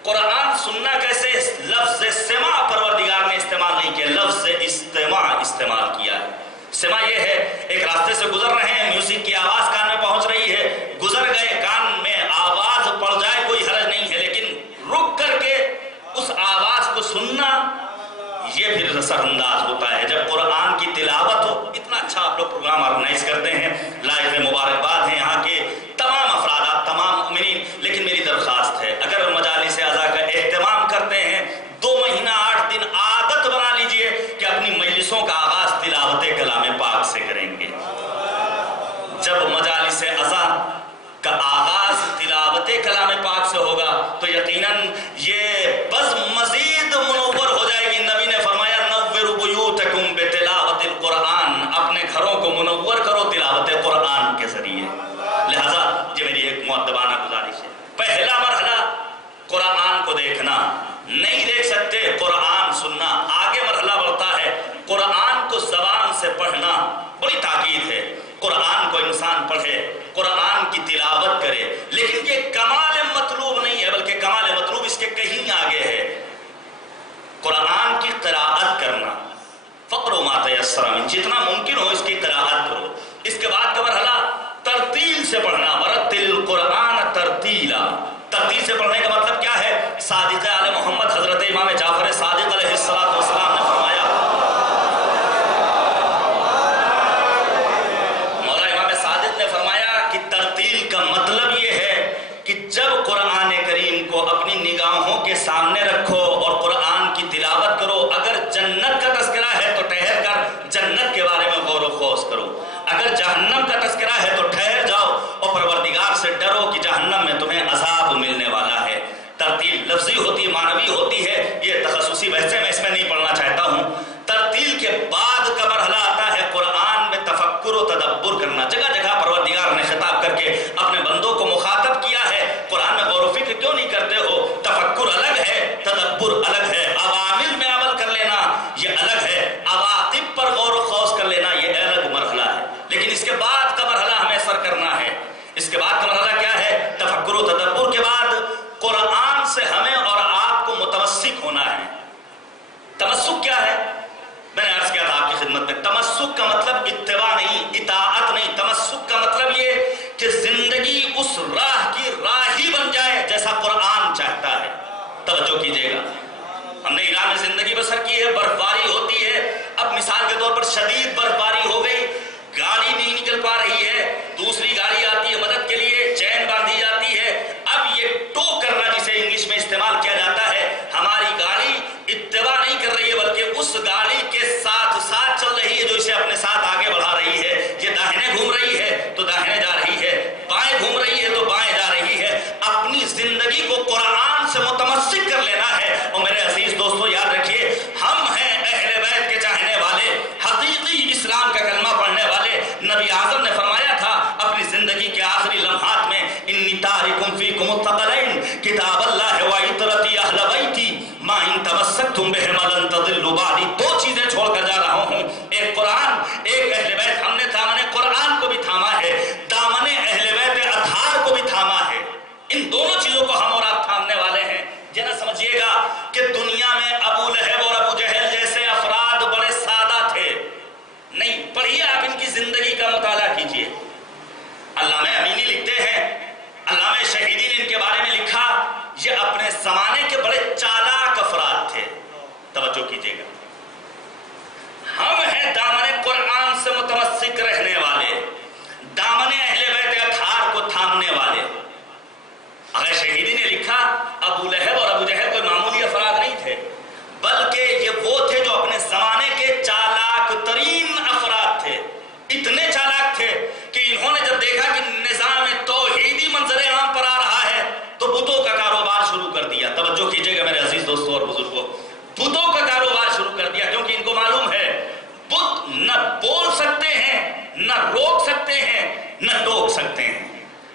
قرآن سننا کیسے؟ لفظ سماع پروردگار نے استعمال نہیں کیا، لفظ استماع استعمال کیا ہے۔ سماع یہ ہے ایک راستے سے گزر رہے ہیں، میوزک کی آواز کان میں پہنچ رہی ہے، گزر گئے، کان میں آواز پڑ جائے کوئی حرج نہیں ہے، لیکن رک کر کے اس آواز کو سننا یہ پھر اثر انداز ہوتا ہے۔ جب قرآن کی تلاوت ہو، اتنا اچھا آپ لوگ پروگرام آرگنائز کرتے ہیں، لائف مبارکباد ہے یہاں کے تمام افراد، تمام مومنین، لیکن میری درخواست ہے اگر مجالس اعضاء کا اہتمام کرتے ہیں 2 مہینہ 8 دن عادت بنا لیجئے کہ اپنی مجلسوں کا آغاز تلاوت کلام پاک سے کریں گے۔ منور کرو تلاوت قرآن کے ذریعے۔ لہذا یہ میری ایک مؤدبانہ گزارش ہے، پہلا مرحلہ قرآن کو دیکھنا، نہیں دیکھ سکتے قرآن سننا۔ آگے مرحلہ بڑھتا ہے قرآن کو زبان سے پڑھنا، بڑی تاکید ہے قرآن کو انسان پڑھے، قرآن کی تلاوت کرے، لیکن یہ کمال مطلوب نہیں ہے، بلکہ کمال مطلوب اس کے کہیں آگے ہے۔ قرآن کی قراءت کرنا، فقروا ما تیسر من، جتنا ممکن ہو اس کی قراءت کرو۔ اس کے بعد کا مرحلہ ترتیل سے پڑھنا، ورتل القرآن ترتیلا۔ ترتیل سے پڑھنے کا مطلب کیا ہے؟ صادق آل محمد حضرت امام جعفر صادق علیہ السلام نے فرمایا، مولا امام صادق نے فرمایا کہ ترتیل کا مطلب یہ ہے کہ جب قرآن کریم کو اپنی نگاہوں کے سامنے رکھو اور قرآن کی تلاوت کرو، اگر جنت کا تذکرہ ہے تو ٹھہر کر جنت کے بارے میں غور و خوض کرو، اگر جہنم کا تذکرہ ہے تو ٹھہر جاؤ اور پروردگار سے ڈرو کہ جہنم میں تمہیں عذاب ملنے والا ہے۔ ترتیل لفظی ہوتی ہے، معنوی ہوتی ہے، یہ تخصصی بحثیں میں اس میں نہیں پڑھنا چاہتا ہوں۔ ترتیل کے بعد کا مرحلہ آتا ہے قرآن میں تفکر و تدبر کرنا۔ جگہ جگہ پروردگار نے خطاب کر کے اپنے بندوں کو مخاطب کیا ہے، قرآن میں غور و فکر کیوں نہیں کرتے ہو؟ تفکر الگ ہے، تدبر الگ ہے، عوامل میں عمل کر لینا یہ الگ ہے، عواقب پر غور و خوض کر لینا یہ الگ مرحلہ ہے۔ لیکن اس کے بعد کا مرحلہ ہمیں سر کرنا ہے۔ اس کے بعد کا مرحلہ کیا ہے؟ تفکر و تدبر کے بعد قرآن سے ہمیں اور آپ کو متمسک ہونا ہے۔ تمسک کیا ہے؟ میں نے عرض کیا تھا آپ کی خدمت میں، تمسک کا مطلب اتباع نہیں، اطاعت نہیں، تمسک کا مطلب یہ کہ زندگی اس راہ کی راہی بن جائے جیسا قرآن چاہتا ہے۔ توجہ کیجیے گا، ہم نے ایران میں زندگی بسر کی ہے، برف باری ہوتی ہے، اب مثال کے طور پر شدید برف باری ہو گئی، گاڑی نہیں نکل پا رہی ہے، دوسری گاڑی آتی ہے مدد کے لیے، چین باندھی جاتی ہے، اب یہ ٹو کرنا جسے انگلش میں استعمال کیا جاتا ہے، ہماری گاڑی اتباع نہیں کر رہی ہے بلکہ اس گاڑی کے ساتھ ساتھ چل رہی ہے جو اسے اپنے ساتھ آگے بڑھا رہی ہے۔ یہ داہنے گھوم رہی ہے تو داہنے جا رہی ہے، بائیں گھوم رہی ہے تو بائیں جا رہی ہے۔ اپنی زندگی کو قرآن سے متمسک کر لینا ہے۔ اور میرے عزیز دوستو یاد رکھیے، ہم ہیں اہل بیت کے چاہنے والے، حقیقی اسلام کا کلمہ پڑھنے والے۔ نبی اعظم نے فرمایا تھا اپنی زندگی کے آخری لمحات میں، انی تارکم فیکم الثقلین کتاب اللہ و عطرتی اہل بیتی ما ان تمسکتم بہما لن تضلوا بعدی۔ دو چیزیں چھوڑ کر جا رہا ہوں، ایک قرآن، ایک اہل بیت۔ ہم نے دامن قرآن کو بھی تھاما ہے، دامن اہل بیت اطہار کو بھی تھاما ہے۔ ان دونوں چیزوں کو ہم اور آپ تھامنے والے ہیں۔ یہ نہ سمجھیے گا کہ دنیا میں ابو لہب اور ابو جہل جیسے افراد بڑے سادہ تھے، نہیں، پڑھیے آپ ان کی زندگی کا مطالعہ کیجیے۔ علامہ امینی لکھتے ہیں، علامہ شہیدی نے ان کے بارے میں لکھا، یہ اپنے زمانے کے بڑے چالاک افراد تھے۔ توجہ کیجیے گا، ہم ہیں دامن قرآن سے متمسک رہنے والے، دامن اہل بیت اطہار کو تھامنے والے۔ اگر شہیدی نے لکھا ابو لہب اور ابو جہل کوئی معمولی افراد نہیں تھے، بلکہ یہ وہ تھے جو اپنے زمانے کے چالاک ترین افراد تھے۔ اتنے چالاک تھے کہ انہوں نے جب دیکھا کہ نظام توحیدی منظر عام پر آ رہا ہے تو بتوں کا کاروبار شروع کر دیا۔ توجہ کیجیے گا میرے عزیز دوستوں اور بزرگوں، بتوں کا کاروبار شروع کر دیا، کیونکہ ان کو معلوم ہے بت نہ بول سکتے ہیں، نہ روک سکتے ہیں، نہ ٹوک سکتے ہیں۔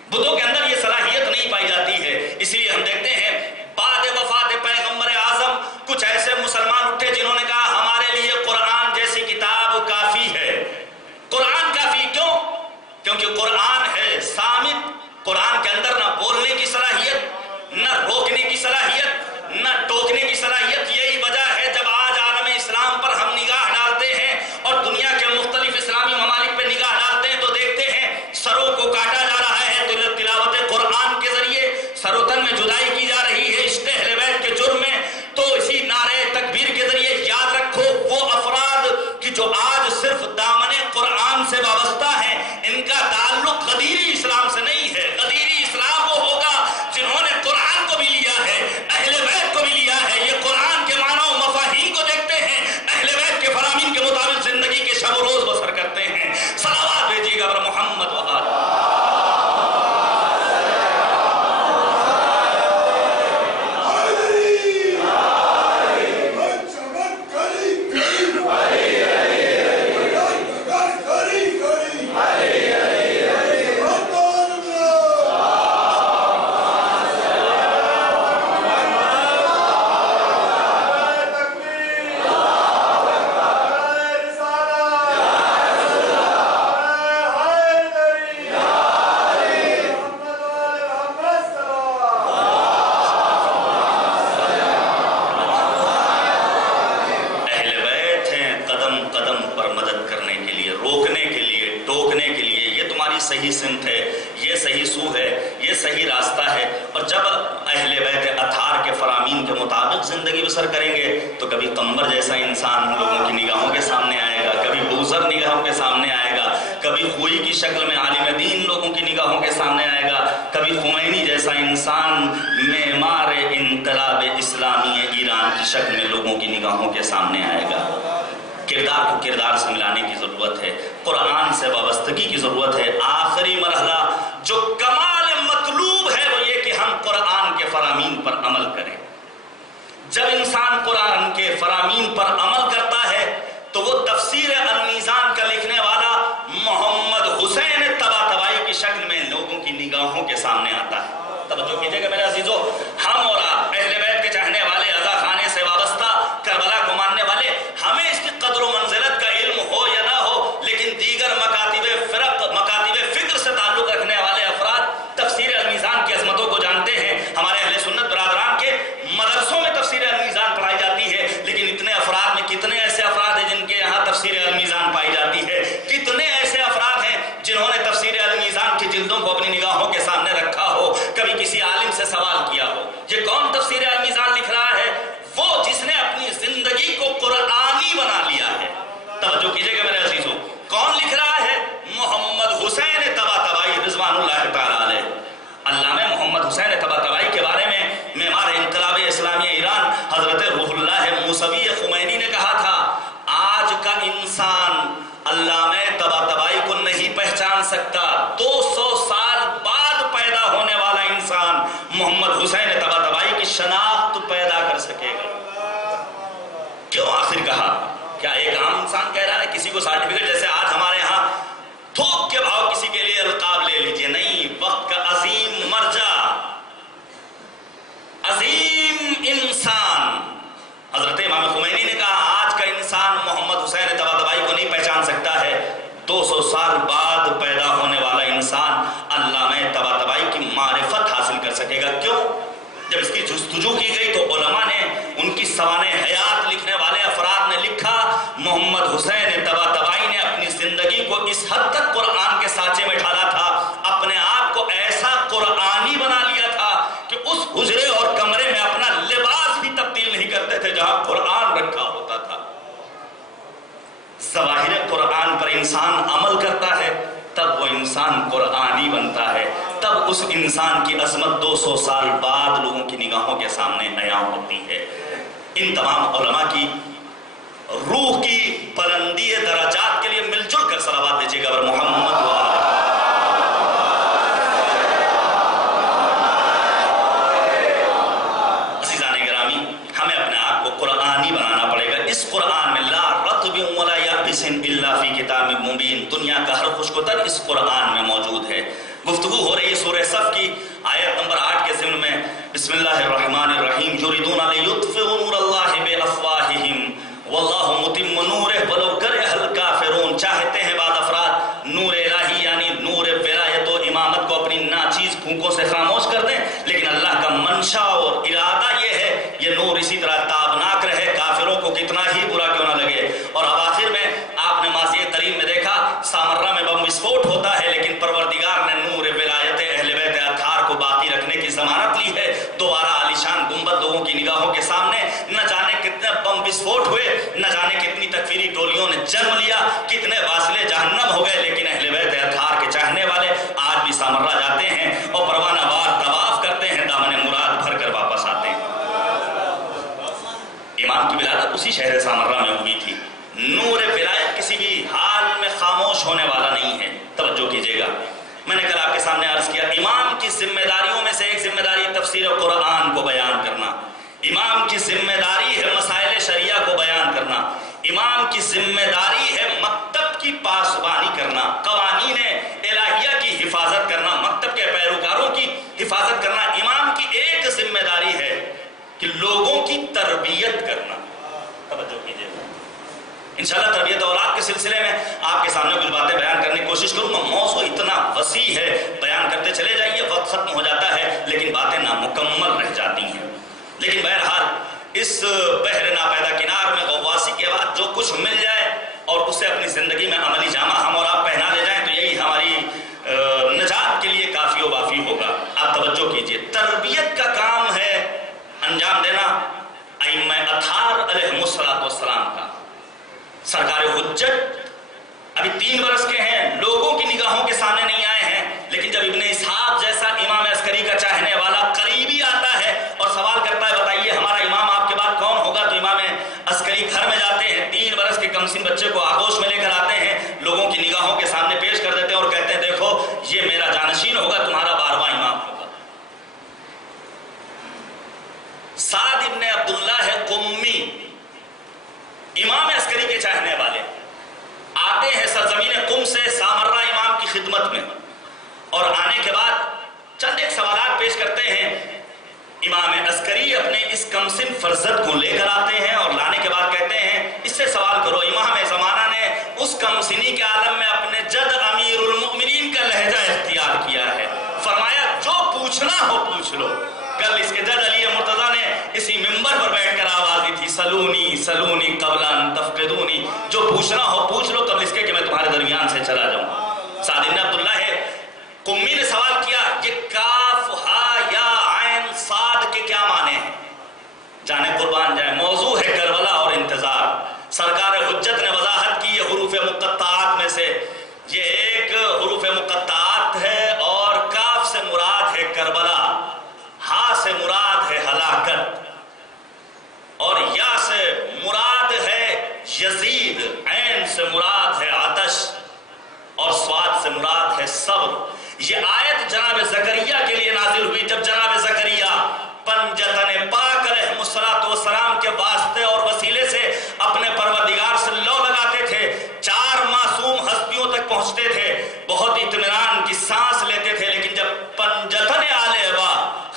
بتوں کے اندر یہ صلاحیت نہیں پائی جاتی ہے۔ اس لیے ہم دیکھتے ہیں بعد وفات پیغمبر اعظم کچھ ایسے مسلمان اٹھے جنہوں نے کہا ہمارے لیے قرآن جیسی کتاب کافی ہے۔ قرآن کافی کیوں؟ کیونکہ قرآن ہے صامت، قرآن کے اندر نہ بولنے کی صلاحیت، نہ روکنے کی صلاحیت، نہ ٹوکنے کی صلاحیت۔ یہی وجہ ہے جب آج عالم اسلام پر ہم نگاہ ڈالتے ہیں اور دنیا کے مختلف اسلامی ممالک پہ نگاہ ڈالتے ہیں تو دیکھتے ہیں سروں کو کاٹا جا رہا ہے تلاوت قرآن کے ذریعے، سر و تن میں جدائی کی جا رہی ہے عشق اہل بیت کے جرم میں، تو اسی نعرے تکبیر کے ذریعے یاد رکھو وہ افراد کہ جو آج صرف دامن قرآن سے وابستہ ہیں، ان کا تعلق غدیری اسلام سے نہیں ہے۔ غدیری اسلام وہ ہوگا جنہوں نے قرآن کو بھی لیا ہے، اہل صحیح سمت ہے، یہ صحیح سو ہے، یہ صحیح راستہ ہے۔ اور جب اہل بیت اطہار کے فرامین کے مطابق زندگی بسر کریں گے تو کبھی قمر جیسا انسان لوگوں کی نگاہوں کے سامنے آئے گا، کبھی بوزر نگاہوں کے سامنے آئے گا، کبھی خوئی کی شکل میں عالم دین لوگوں کی نگاہوں کے سامنے آئے گا، کبھی خمینی جیسا انسان معمار انقلاب اسلامی ایران کی شکل میں لوگوں کی نگاہوں کے سامنے آئے گا۔ کردار کو کردار سے ملانے کی ضرورت ہے، قرآن سے وابستگی کی ضرورت ہے۔ آخری مرحلہ جو کمال مطلوب ہے وہ یہ کہ ہم قرآن کے فرامین پر عمل کریں۔ جب انسان قرآن کے فرامین پر عمل کرتا ہے تو وہ تفسیر المیزان کا لکھنے والا محمد حسین طباطبائی کی شکل میں لوگوں کی نگاہوں کے سامنے آتا ہے۔ توجہ کیجئے گا میرے عزیزو، ہم اور آپ اہل بیت کے چاہنے والے، رضا خانے سے وابستہ، کربلا کو ماننے والے، ہمیں اس کی قدر و منزلت کا علم ہو یا نہ ہو، لیکن دیگر مکاتب فکر سے تعلق رکھنے والے افراد تفسیر المیزان کی عظمتوں کو جانتے ہیں۔ ہمارے اہل سنت برادران کے مدرسوں میں تفسیر المیزان پڑھائی جاتی ہے، لیکن اتنے افراد میں کتنے ایسے افراد ہیں جن کے یہاں تفسیر المیزان پائی جاتی ہے؟ کتنے ایسے افراد ہیں جنہوں نے تفسیر المیزان کی جلدوں کو اپنی نگاہوں کے سامنے رکھا ہو، کبھی کسی عالم سے سوال کیا ہو یہ کون تفسیر المیزان لکھ رہا ہے؟ وہ جس نے اپنی زندگی کو قرآنی بنا لیا ہے۔ توجہ کیجئے گا میرے عزیزوں، کون لکھ رہا ہے؟ محمد حسین طباطبائی رضوان اللہ تعالیٰ علیہ۔ علامہ محمد حسین طباطبائی کے بارے میں معمار انقلاب اسلامی ایران حضرت روح اللہ موسوی خمینی نے کہا تھا، آج کا انسان علامہ طباطبائی کو نہیں پہچان سکتا، 200 سال بعد پیدا ہونے والا انسان محمد حسین طباطبائی کی شناخت پیدا کر سکے گا۔ کیوں آخر کہا؟ کیا ایک عام انسان کہہ رہا ہے کسی کو سرٹیفکیٹ جیسے آج ہمارے ہاں تھوک کے بھاؤ کسی کے لیے القاب لے لیجئے؟ نہیں، وقت کا عظیم مرجع، عظیم انسان حضرت امام خمینی نے کہا آج کا انسان محمد حسین طباطبائی کو نہیں پہچان سکتا ہے، 200 سال بعد پیدا ہونے والا انسان علامہ طباطبائی کی معرفت حاصل کر سکے گا۔ کیوں؟ جب اس کی جستجو کی گئی تو علماء نے، ان کی سوانح حیات لکھنے والے افراد نے لکھا محمد حسین طباطبائی نے اپنی زندگی کو اس حد تک قرآن کے سانچے میں ڈالا تھا، اپنے آپ کو ایسا قرآنی بنا لیا تھا کہ اس حجرے اور کمرے میں اپنا لباس بھی تبدیل نہیں کرتے تھے جہاں قرآن رکھا ہوتا تھا۔ ظواہر قرآن پر انسان عمل کرتا ہے تب وہ انسان قرآنی بنتا ہے، تب اس انسان کی عظمت 200 سال بعد لوگوں کی نگاہوں کے سامنے عیاں ہوتی ہے۔ ان تمام علماء کی روح کی بلندی درجات کے لیے مل جل کر صلوات دیجیے گا اور محمد و آلہ۔ عزیزان گرامی، ہمیں اپنے آپ کو قرآنی بنانا پڑے گا۔ اس قرآن میں لا رطب ولا یابس الا فی کتاب مبین، دنیا کا ہر خوشگوار اس قرآن میں موجود ہے۔ گفتگو ہو رہی ہے سورہ صف کی آیت نمبر 8 کے ضمن میں، بسم اللہ الرحمن الرحیم، یریدون لیطفئوا نور اللہ بافواہہم واللہ متم نورہ ولو کرہ الکافرون۔ چاہتے ہیں بعض افراد نور الہی یعنی نور ولایت و امامت کو اپنی ناچیز پھونکوں سے خاموش کر دیں، لیکن اللہ کا منشا اور ارادہ یہ ہے یہ نور اسی طرح تابناک رہے، کافروں کو کتنا ہی برا کیوں نہ لگے۔ اور اب آخر میں آپ نے ماضی قریب میں دیکھا سامرہ میں بم وسفوٹ ہوتا ہے، لیکن پروردگار نے نور ولایت اہل بیت اطہار کو باقی رکھنے کی ضمانت لی ہے۔ دوبارہ عالیشان گنبد لوگوں کی نگاہوں کے سامنے، نہ جانے کتنے بم وسفوٹ ہوئے، نہ جانے کتنی تکفیری ٹولیوں نے جنم لیا، کتنے واصلے جہنم ہو گئے، لیکن اہل بیت اطہار کے چاہنے والے آج بھی سامرہ جاتے ہیں اور پروانہ وار طواف کرتے ہیں، دامن مراد بھر کر واپس آتے ہیں۔ امام کی ولادت اسی شہر سامرہ میں ہوئی تھی۔ نور ولایت کسی بھی حال میں خاموش ہونے والا نہیں ہے۔ توجہ کیجیے گا، میں نے کل آپ کے سامنے عرض کیا امام کی ذمہ داریوں میں سے ایک ذمہ داری تفسیر قرآن کو بیان کرنا، امام کی ذمہ داری ہے مسائل شریعہ کو بیان کرنا، امام کی ذمہ داری ہے مکتب کی پاسبانی کرنا، قوانین الہیہ کی حفاظت کرنا، مکتب کے پیروکاروں کی حفاظت کرنا۔ امام کی ایک ذمہ داری ہے کہ لوگوں کی تربیت کرنا۔ توجہ کیجیے گا، انشاءاللہ تربیت اولاد کے سلسلے میں آپ کے سامنے کچھ باتیں بیان کرنے کی کوشش کروں گا۔ موضوع اتنا وسیع ہے، بیان کرتے چلے جائیے، وقت ختم ہو جاتا ہے لیکن باتیں نامکمل رہ جاتی ہیں۔ لیکن بہرحال اس بحر ناپیدا کنار میں غواصی کے بعد جو کچھ مل جائے اور اسے اپنی زندگی میں عملی جامہ ہم اور آپ پہنا لے جائیں تو یہی ہماری یہ میرا جانشین ہوگا، تمہارا 12واں امام ہوگا۔ سعد ابن عبداللہ قمی، امام عسکری کے چاہنے والے، آتے ہیں سرزمین قم سے سامرہ امام کی خدمت میں، اور آنے کے بعد چند ایک سوالات پیش کرتے ہیں۔ امام عسکری اپنے اس کمسن فرزند کو لے کر آتے ہیں اور لانے کے بعد کہتے ہیں اس سے سوال کرو۔ امام زمانہ نے اس کمسنی کے عالم میں اپنے جد امیر المؤمنین کا لہجہ اختیار کیا ہے، فرمایا جو پوچھنا ہو پوچھ لو۔ کل اس کے جد علی مرتضیٰ نے اسی منبر پر بیٹھ کر آواز دی تھی، سلونی سلونی قبل ان تفقدونی، جو پوچھنا ہو پوچھ لو قبل اس کے کہ میں تمہارے درمیان سے چلا جاؤں۔ سعد بن عبداللہ قمی نے سوال کیا، یہ کاف ہا یا عین صاد کے کیا معنی ہیں؟ جانے قربان جائے، موضوع ہے کربلا اور انتظار۔ سرکار حجت نے وضاحت کی، یہ حروف مقطعات میں سے یہ ایک حروف مقطعات ہے، اور کاف سے مراد ہے کربلا، ہا سے مراد ہے ہلاکت، اور یا سے مراد ہے یزید، عین سے مراد ہے آتش، اور صاد سے مراد ہے صبر۔ یہ آیت جناب زکریا کے لیے نازل ہوئی جب جناب زکریا پنجتن پاک علیہ السلام کے واسطے اور وسیلے سے اپنے پروردگار سے لو لگاتے تھے، 4 معصوم ہستیوں تک پہنچتے تھے، بہت اطمینان کی سانس لیتے تھے، لیکن جب پنجتن آل ابا،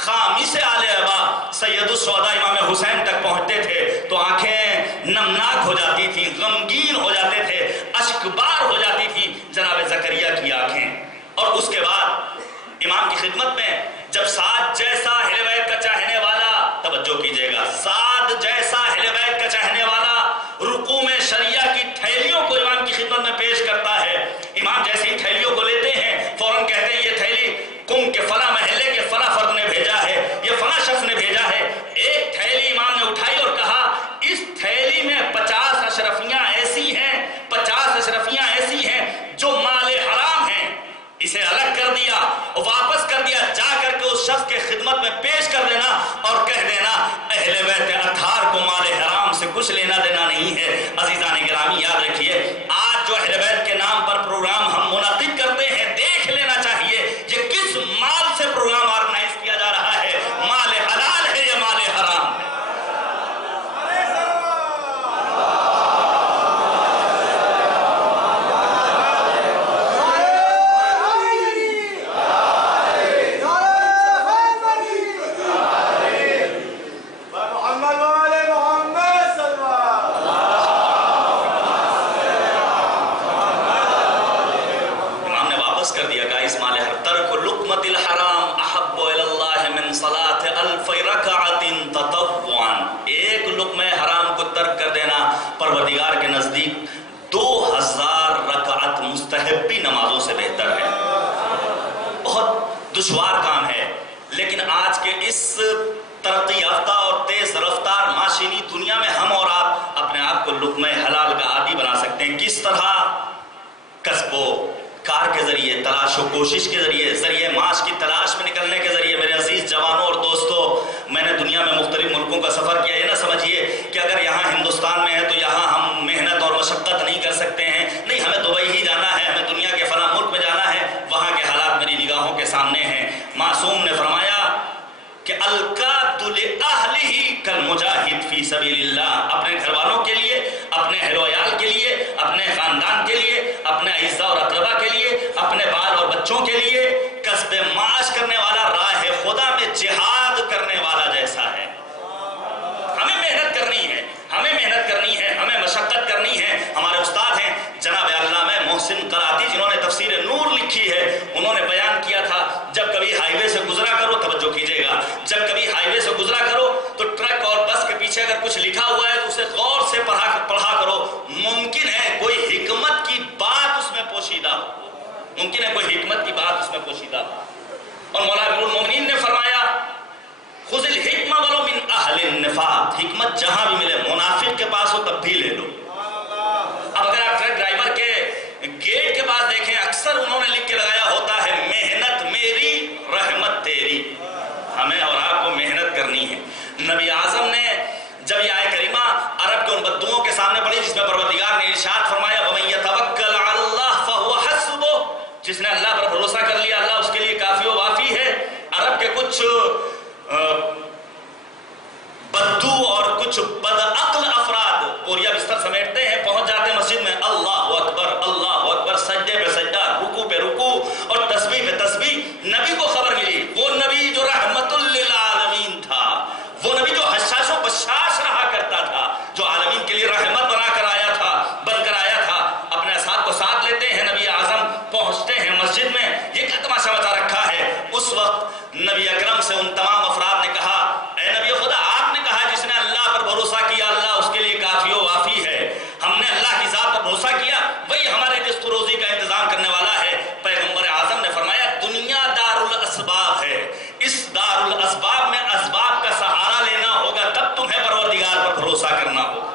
خامیس آل ابا، سید الشہداء امام حسین تک پہنچتے تھے تو آنکھیں نمناک ہو جاتی تھیں، غمگین ہو جاتے تھے، اشکبار ہو جاتی تھی جناب زکریا کی آنکھیں۔ اور اس کے بعد امام کی خدمت میں جب سعد جیسا اہل بیت کا چاہنے والا، توجہ کیجئے گا، سعد جیسا اہل بیت کا چاہنے والا رکوع میں شریعہ کی تھیلیوں کو امام کی خدمت میں پیش کرتا ہے، امام جیسے ہی تھیلیوں کو لیتے ہیں فوراً کہتے ہیں یہ تھیلی قم کے فلاں محلے کے فلاں فرد نے بھیجا ہے، یہ فلاں شخص نے بھیجا ہے۔ ایک تھیلی امام نے اٹھائی اور کہا اس تھیلی میں 50 اشرفیاں ایسی ہیں، 50 اشرفیاں ایسی ہیں جو مال حرام ہیں، اسے الگ کر دیا اور واپس کر دیا، جا کر کے اس شخص کے خدمت میں پیش کر دینا اور کہہ دینا اہل بیت اطہار کو مال حرام سے کچھ لینا دینا نہیں ہے۔ عزیزان گرامی یاد رکھیے، آج جو اہل بیت کے نام پر پروگرام ہم منعقد کرتے ہیں، دیکھ لینا چاہیے یہ کس مال سے پروگرام آرگنائز کیا جا رہا ہے، مال حلال ہے یا مال حرام ہے؟ پروردگار کے نزدیک 2000 رکعت مستحبی نمازوں سے بہتر ہے۔ بہت دشوار کام ہے، لیکن آج کے اس ترقی یافتہ اور تیز رفتار معاشی دنیا میں ہم اور آپ اپنے آپ کو لقمہ حلال کا عادی بنا سکتے ہیں۔ کس طرح؟ کسب و کار کے ذریعے، تلاش و کوشش کے ذریعے معاش کی تلاش میں نکلنے کے ذریعے۔ میرے عزیز جوانوں اور دوستوں، میں نے دنیا میں مختلف ملکوں کا سفر کیا، یہ نہ سمجھیے کہ اگر یہاں ہندوستان میں ہے تو یہاں ہم محنت اور مشقت نہیں کر سکتے ہیں، نہیں، ہمیں دبئی ہی جانا ہے، ہمیں دنیا کے فلاں ملک میں جانا ہے، وہاں کے حالات میری نگاہوں کے سامنے ہیں۔ معصوم نے فرمایا کہ القاد لأہلہ کالمجاہد فی سبیل اللہ، اپنے گھر والوں کے لیے، اپنے اہل و عیال کے لیے، اپنے خاندان کے لیے، اپنے اعزاء اور اقربا کے لیے، اپنے بال اور بچوں کے لیے کسب معاش کرنے والا راہ خدا میں جہاد کرنے والا جیسا ہے۔ ہمیں محنت کرنی ہے، ہمیں محنت کرنی ہے، ہمیں مشقت کرنی ہے۔ ہمارے استاد ہیں جناب علامہ محسن قرآتی، جنہوں نے تفسیر نور لکھی ہے، انہوں نے بیان کیا تھا جب کبھی ہائی وے سے گزرا کرو، توجہ کیجئے گا، جب کبھی ہائی وے سے گزرا کرو تو ٹرک اور بس کے پیچھے اگر کچھ لکھا ہوا ہے تو اسے غور سے پڑھا کرو، ممکن ہے کوئی حکمت کی بات اس میں پوشیدہ ہو، ممکن ہے کوئی حکمت کی بات اس میں پوشیدہ ہو۔ اور مولا امیر المومنین نے فرمایا خذ الحکمہ ولو من اہل النفاق، حکمت جہاں بھی ملے، منافق کے پاس ہو تب بھی لے لو۔ اب اگر آپ ٹرک ڈرائیور کے گیٹ کے پاس دیکھیں، اکثر انہوں نے لکھ کے لگایا ہوتا ہے محنت میری رحمت تیری۔ ہمیں اور آپ کو محنت کرنی ہے۔ نبی اعظم نے جب یہ آیت کریمہ عرب کے ان بدوؤں کے سامنے پڑھی جس میں پروردگار نے ارشاد فرمایا وَمَن يَتَوَكَّلْ عَلَى اللَّهِ فَهُوَ حَسْبُهُ، جس نے اللہ پر بھروسہ کر لیا اللہ اس کے لیے کافی و وافی ہے۔ عرب کے کچھ بدو اور کچھ بدعقل افراد بوریا بستر سمیٹتے ہیں، پہنچ جاتے ہیں مسجد میں، اللہ اکبر، سجدے پہ سجدہ، رکوع پہ رکوع اور تسبیح پہ تسبیح۔ نبی کو خبر ملی، وہ نبی جو رحمت للعالمین تھا، وہ نبی جو حشاش و بشاش رہا کرتا تھا، جو عالمین کے لیے رحمت بن کر آیا تھا، اپنے اصحاب کو ساتھ لیتے ہیں، نبی اعظم پہنچتے ہیں مسجد میں، یہ کیا تماشا مچا رکھا ہے۔ اس وقت نبی اکرم سے ان تمام افراد نے کہا، اے نبی خدا، آپ نے کہا جس نے اللہ پر بھروسہ کیا اللہ اس کے لیے کافی و وافی ہے، ہم نے اللہ کی ذات پر بھروسہ کیا، وہی ہمارے رزق و روزی کا انتظام کرنے والا ہے۔ پیغمبر اعظم نے فرمایا دنیا دار الاسباب ہے، اس دار الاسباب میں اسباب کا سہارا لینا ہوگا، تب تمہیں پروردگار پر بھروسہ کرنا ہوگا۔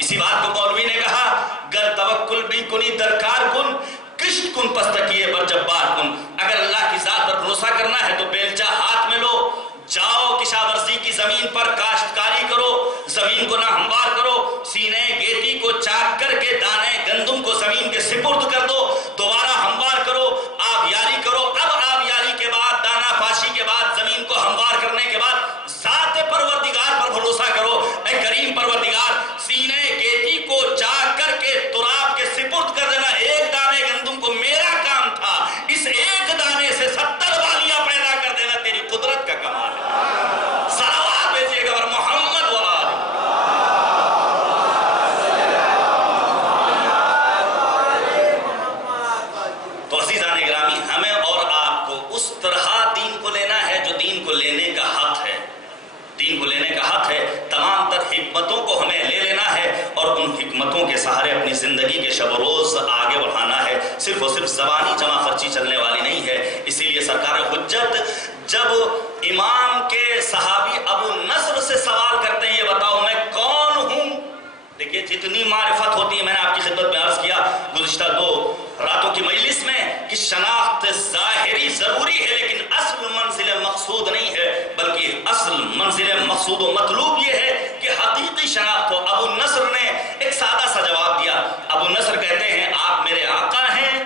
اسی بات کو مولوی نے کہا، گر توکل بھی کنی درکار کن، کشت کن پس تکیے پر جبار کن۔ اگر اللہ کی ذات پر بھروسہ کرنا ہے تو بیلچہ ہاتھ میں لو، جاؤ کشاورزی کی زمین پر کاشتکاری کرو، زمین کو نہ ہموار کرو، سینے گیتی کو چاک کر کے دانے گندم کو زمین کے سپرد کر دو، دوبارہ ہموار کرو، آبیاری کرو۔ اب آبیاری کے بعد، دانا پاشی کے بعد، زمین کو ہموار کرنے کے بعد ذات پروردگار پر بھروسہ کرو۔ اے کریم پروردگار، سینے گیتی کو چاک کر کے تراب کے سپرد کر دینا، ایک دانے گندم کو میرا کام تھا، اس ایک دانے سے 70 والیاں پیدا کر دینا تیری قدرت کا کمال ہے۔ صلوات بھیجیے گا اور محمد و آل۔ تو عزیزان گرامی، ہمیں اور آپ کو اس طرح دین کو لینا ہے جو دین کو لینے کا حق ہے، دین کو لینے کا حق ہے۔ تمام تر حکمتوں کو ہمیں لے لینا ہے اور ان حکمتوں کے سہارے اپنی زندگی کے شب و روز آگے بڑھانا ہے، صرف اور صرف زبانی جمع خرچی چلنے والی نہیں ہے۔ اسی لیے سرکار حجت جب امام کے صحابی ابو نصر سے سوال کرتے ہیں، یہ بتاؤ میں کون ہوں؟ دیکھیے جتنی معرفت ہوتی ہے، میں نے آپ کی خدمت میں عرض کیا گزشتہ 2 راتوں کی مجلس میں کہ شناخت ظاہری ضروری ہے، لیکن اصل منزل مقصود نہیں ہے، بلکہ اصل منزل مقصود و مطلوب یہ ہے کہ حقیقی شناخت ہو۔ ابو نصر نے ایک سادہ سا جواب دیا۔ ابو نصر کہتے ہیں آپ میرے آقا ہیں،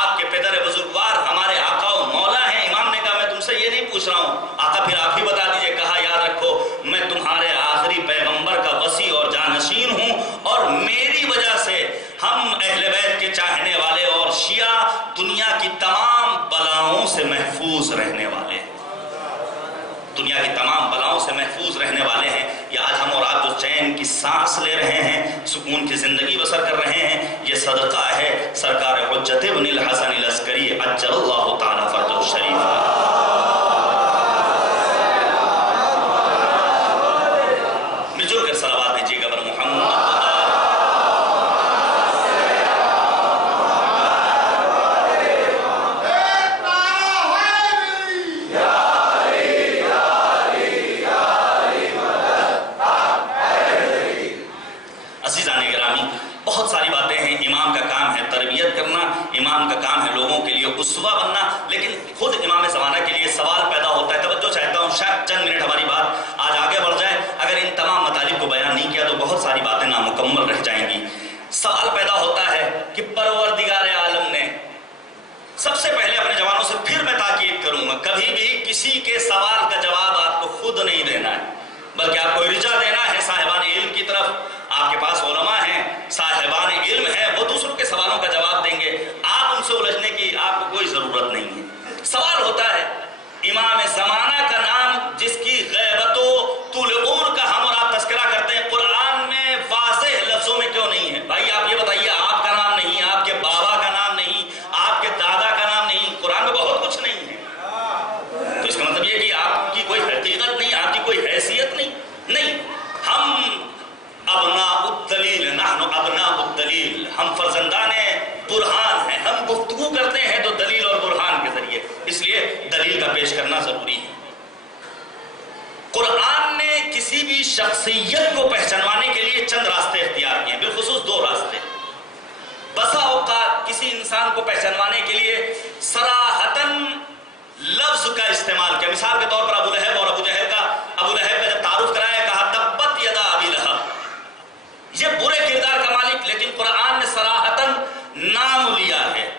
آپ کے پدر بزرگوار ہمارے آقا و مولا ہیں۔ امام نے کہا میں تم سے یہ نہیں پوچھ رہا ہوں، آقا پھر آپ ہی بتا دیجئے۔ کہا یاد رکھو میں تمہارے آخری پیغمبر کا وصی اور جانشین ہوں، اور میری وجہ سے ہم اہل بیت کے چاہنے والے اور شیعہ دنیا کی تمام بلاؤں سے محفوظ رہنے والے ہیں، دنیا کی تمام بلاؤں سے محفوظ رہنے والے ہیں۔ یہ آج ہم اور آپ جو چین کی سانس لے رہے ہیں، سکون کی زندگی بسر کر رہے ہیں، یہ صدقہ ہے سرکار حجت ابن الحسن العسکری عجل اللہ تعالیٰ فرجہ الشریف کا۔ مل کر صلوات بھیجیے گا بر محمد۔ بہت ساری باتیں ہیں، امام کا کام ہے تربیت کرنا، امام کا کام ہے لوگوں کے لیے اسوہ بننا، لیکن خود امام زمانہ کے لیے سوال پیدا ہوتا ہے۔ توجہ چاہتا ہوں، شاید چند منٹ ہماری بات آج آگے بڑھ جائے، اگر ان تمام مطالب کو بیان نہیں کیا تو بہت ساری باتیں نامکمل رہ جائیں گی۔ سوال پیدا ہوتا ہے کہ پروردگار عالم نے، سب سے پہلے اپنے جوانوں سے پھر میں تاکید کروں گا، کبھی بھی کسی کے سوال کا جواب آپ کو خود نہیں دینا ہے، بلکہ آپ کو ارجاع دینا ہے صاحبان علم کی طرف۔ آپ کے پاس علماء ہیں، صاحبان علم ہیں، وہ دوسروں کے سوالوں کا جواب دیں گے، آپ ان سے الجھنے کی آپ کو کوئی ضرورت نہیں ہے۔ سوال ہوتا ہے امام زمانہ کا نام جس کی غیبت و طول عمر کا ہم اور آپ تذکرہ کرتے ہیں، قرآن میں واضح لفظوں میں کیوں نہیں ہے؟ بھائی آپ یہ بتائیے، آپ کا نام نہیں، آپ کے بابا کا نام نہیں، آپ کے دادا کا نام نہیں، قرآن میں بہت کچھ نہیں ہے، تو اس کا مطلب یہ کہ آپ کی کوئی حقیقت نہیں، آپ کی کوئی حیثیت نہیں۔ ہم ابناء الدلیل، نحن ابناء الدلیل، ہم فرزندان برہان ہیں، ہم گفتگو کرتے ہیں تو دلیل اور برہان کے ذریعے، اس لیے دلیل کا پیش کرنا ضروری ہے۔ قرآن نے کسی بھی شخصیت کو پہچانوانے کے لیے چند راستے اختیار کیے، بالخصوص 2 راستے۔ بسا اوقات کسی انسان کو پہچانوانے کے لیے صراحتاً لفظ کا استعمال کیا۔ مثال کے طور پر ابو لہب اور ابو جہل کا جب تعارف کرایا، کہا تبت یدا ابی لہب، یہ برے کردار کا مالک، لیکن قرآن نے صراحتاً نام لیا ہے۔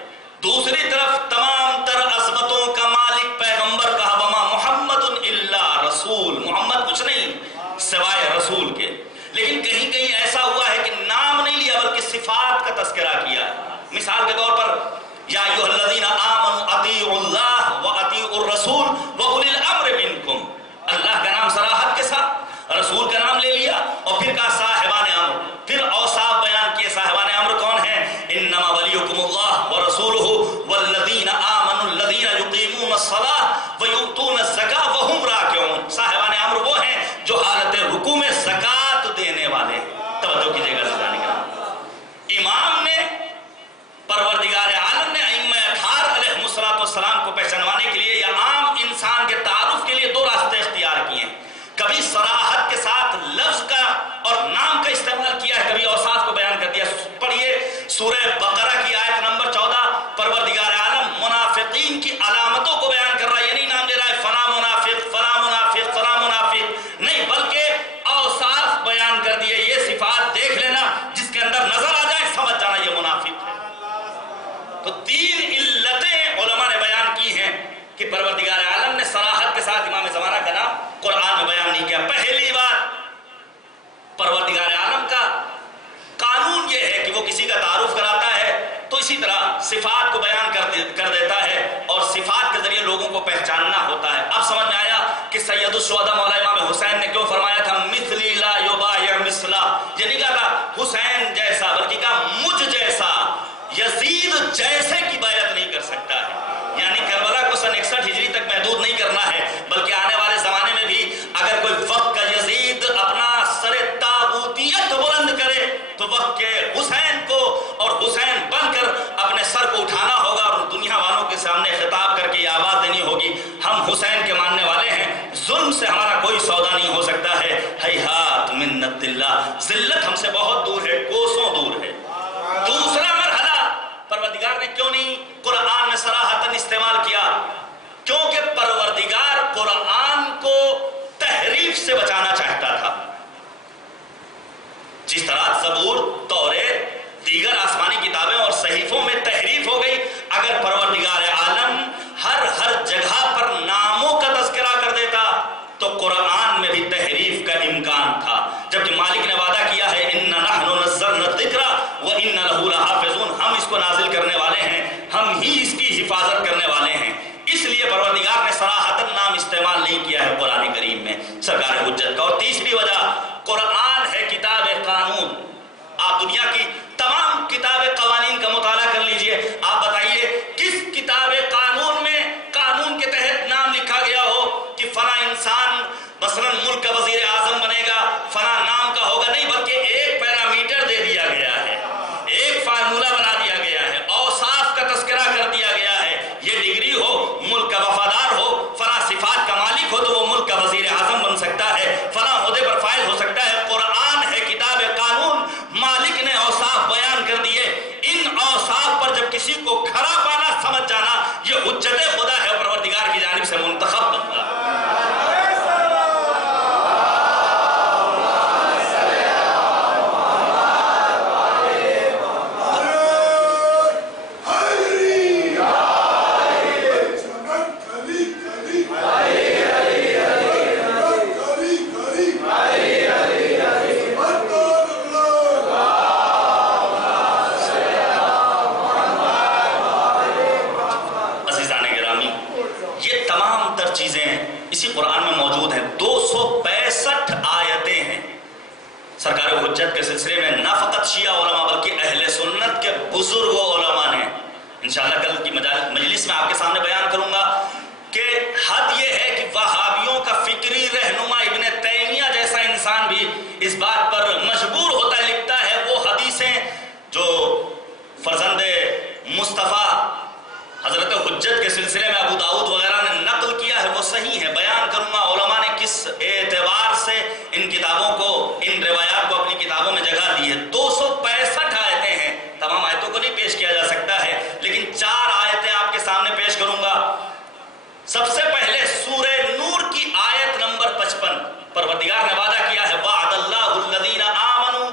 دوسری طرف تمام تر عظمتوں کا مالک پیغمبر کہا وما محمد الا رسول، محمد کچھ نہیں سوائے رسول کے. لیکن کہیں کہیں ایسا ہوا ہے کہ نام نہیں لیا بلکہ صفات کا تذکرہ کیا. مثال کے طور پر یا ایھا الذین آمنوا اطیعوا اللہ واطیعوا الرسول واولی الامر منکم، اللہ کا نام صراحت کے ساتھ، رسول کا نام لے لیا اور پھر کہا صاحبان امر، پھر اوصاف بیان کیے. صاحبان امر کون ہیں؟ انما ولیکم اللہ ورسولہ والذین آمنوا الذین یقیمون الصلاۃ ویؤتون الزکاۃ وہم راکعون. صاحبان امر وہ ہیں جو حالت رکوع میں زکوٰۃ دینے والے. توجہ کیجیے گا سجانے کا. امام نے، پروردگار عالم نے ائمہ اطہار علیہ السلام کو پہچانوانے کے لیے یا عام انسان کے تعارف کے لیے دو راستے اختیار کیے ہیں. کبھی صراحت کے ساتھ لفظ کا اور نام کا استعمال کیا ہے، کبھی اوصاف کو بیان کر دیا. پڑھیے سورہ بقرہ کی آیت نمبر 14. پروردگار عالم منافقین کی علامتوں کو بیان کر رہا ہے. یہ نہیں نام دے رہا ہے فلاں منافق فلاں منافق فلاں منافق، نہیں، بلکہ اوصاف بیان کر دیے. یہ صفات دیکھ لینا، جس کے اندر نظر آ جائے سمجھ جانا یہ منافق ہے. تو 3 علتیں علماء نے بیان کی ہیں کہ پروردگار عالم نے صراحت کے ساتھ امام زمانہ کا نام قرآن میں بیان نہیں کیا. پہلی بات، پروردگار عالم کا قانون یہ ہے کہ وہ کسی کا تعارف کراتا ہے تو اسی طرح صفات کو بیان کر دیتا ہے اور صفات کے ذریعے لوگوں کو پہچاننا ہوتا ہے. اب سمجھ میں آیا کہ سید الشہداء مولا امام حسین نے کیوں فرمایا تھا مثلی لا یبایع مثلا. یہ نہیں کہا تھا حسین جیسا، بلکہ کہا مجھ جیسا، یزید جیسے کی بیعت نہیں کر سکتا ہے. یعنی کربلا کو سن 61 ہجری تک محدود نہیں کرنا ہے، بلکہ آنے والے زمانے میں بھی اگر کوئی وقت کا یزید اپنا سر طاغوتیت بلند کرے تو وقت کے حسین کو اور حسین بن کر اپنے سر کو اٹھانا ہوگا اور دنیا والوں کے سامنے خطاب کر کے یہ آواز دینی ہوگی ہم حسین کے ماننے والے ہیں، ظلم سے ہمارا کوئی سودا نہیں ہو سکتا ہے. ہیہات منت اللہ، ذلت ہم سے بہت دور ہے، کوسوں دور ہے. دوسرا مرحلہ پروردگار نے کیوں نہیں قرآن میں صراحتاً استعمال کیا؟ کیونکہ پروردگار قرآن کو تحریف سے بچانا چاہتا تھا. جس طرح زبور، تورات، دیگر آسمانی کتابیں اور صحیفوں میں تحریف ہو گئی، اگر پروردگار عالم ہر جگہ پر ناموں کا تذکرہ کر دیتا تو قرآن میں بھی تحریف کا امکان تھا. جبکہ مالک نے وعدہ کیا ہے اِنَّا نَحْنُ نَزَّلْنَا الذِّكْرَ وَإِنَّا لَهُ لَحَافِظُونَ، ہم اس کو نازل کرنے والے ہیں، ہم ہی اس کی حفاظت کرنے والے ہیں. اس لیے پروردگار نے صراحتاً نام استعمال نہیں کیا ہے قرآن کریم میں سرکار حجت کا. اور تیسری وجہ، قرآن ہے کتاب قانون. آپ دنیا کی تمام کتاب قوانین کا مطالعہ کر لیجئے، آپ بتائیے کس کتاب قانون میں قانون کے تحت نام لکھا گیا ہو کہ فلاں انسان مثلا ملک کا وزیر اعظم بنے گا، فلاں نام کا ہوگا؟ نہیں، بلکہ ایک پیرامیٹر دے دیا گیا ہے، ایک فارمولہ بنا دیا گیا ہے، اوصاف کا تذکرہ کر دیا گیا ہے. یہ ڈگری ہو، ملک کا وفادار ہو، فلاں صفات کا مالک ہو تو وہ ملک کا وزیر اعظم بن سکتا ہے، فلاں عہدے پر فائز ہو سکتا ہے. قرآن ہے کتاب قانون، مالک نے اوصاف بیان کر دیے. ان اوصاف پر جب کسی کو کھڑا پانا سمجھ جانا یہ حجت خدا ہے، پروردگار کی جانب سے منتخب بندہ. اسی قرآن میں موجود ہیں. 265 آیتیں ہیں. سرکار حجت کے سلسلے میں نہ فقط شیعہ علماء بلکہ اہل سنت کے بزرگ علماء نے، انشاءاللہ کل کی مجلس میں آپ کے سامنے بیان کروں گا کہ حد یہ ہے کہ وہابیوں کا فکری رہنما ابن تیمیہ جیسا انسان بھی اس بات پر مجبور ہوتا ہے، لکھتا ہے وہ حدیثیں جو فرزند مصطفیٰ حضرت حجت کے سلسلے میں ابو داؤد وغیرہ نے نقل کیا ہے وہ صحیح ہے. بیان کروں گا علماء نے کس اعتبار سے ان کتابوں کو، ان روایات کو اپنی کتابوں میں جگہ دی ہے. 265 آیتیں ہیں. تمام آیتوں کو نہیں پیش کیا جا سکتا ہے، لیکن 4 آیتیں آپ کے سامنے پیش کروں گا. سب سے پہلے سورہ نور کی آیت نمبر 55. پروردگار نے وعدہ کیا ہے وعد اللہ الذین آمنوا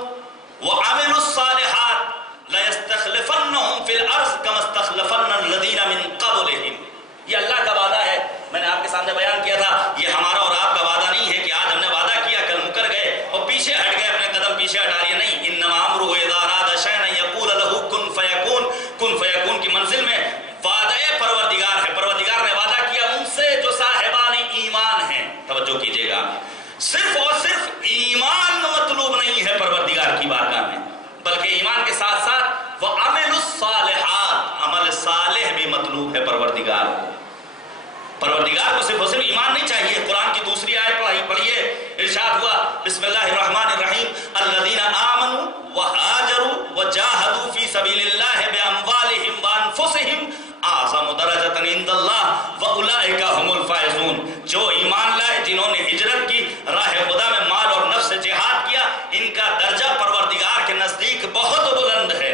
وعملوا الصالحات لَيَسْتَخْلِفَنَّهُمْ فِي الْأَرْضِ كَمَا اسْتَخْلَفَ صرف اور صرف ایمان مطلوب نہیں ہے پروردگار کی بارگاہ میں، بلکہ ایمان کے ساتھ ساتھ وَعَمِلُ الصَّالِحَاتِ، عمل صالح بھی مطلوب ہے پروردگار کو۔ پروردگار کو صرف اور صرف ایمان نہیں چاہیے۔ قرآن کی دوسری آیت پڑھیے، ارشاد ہوا بسم اللہ الرحمن الرحیم الذین آمنوا وہاجروا وجاہدوا فی سبیل اللہ باموالہم وانفسہم اعظم درجۃ عند اللہ واولئک هم الفائزون۔ جو ایمان لائے، جنہوں نے ہجرت کی، راہ خدا میں مال اور نفس سے جہاد کیا، ان کا درجہ پروردگار کے نزدیک بہت بلند ہے،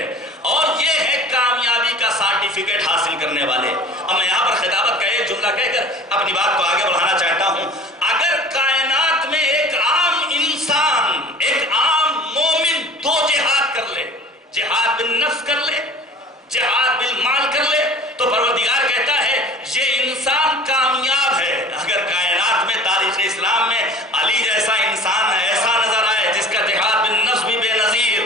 اور یہ ہے کامیابی کا سرٹیفکیٹ حاصل کرنے والے۔ اب میں یہاں پر خطابت کا ایک جملہ کہہ کر اپنی بات کو آگے بڑھانا چاہتا ہوں۔ اگر کائنات میں ایک عام انسان، ایک عام مومن دو جہاد کر لے، جہاد بالنفس کر لے، جہاد بالمال کر لے، تو پروردگار کہتا ہے یہ انسان کامیاب ہے۔ اگر کائنات میں تاریخ اسلام میں علی جیسا انسان ایسا نظر آئے جس کا جہاد بالنفس بھی بے نظیر،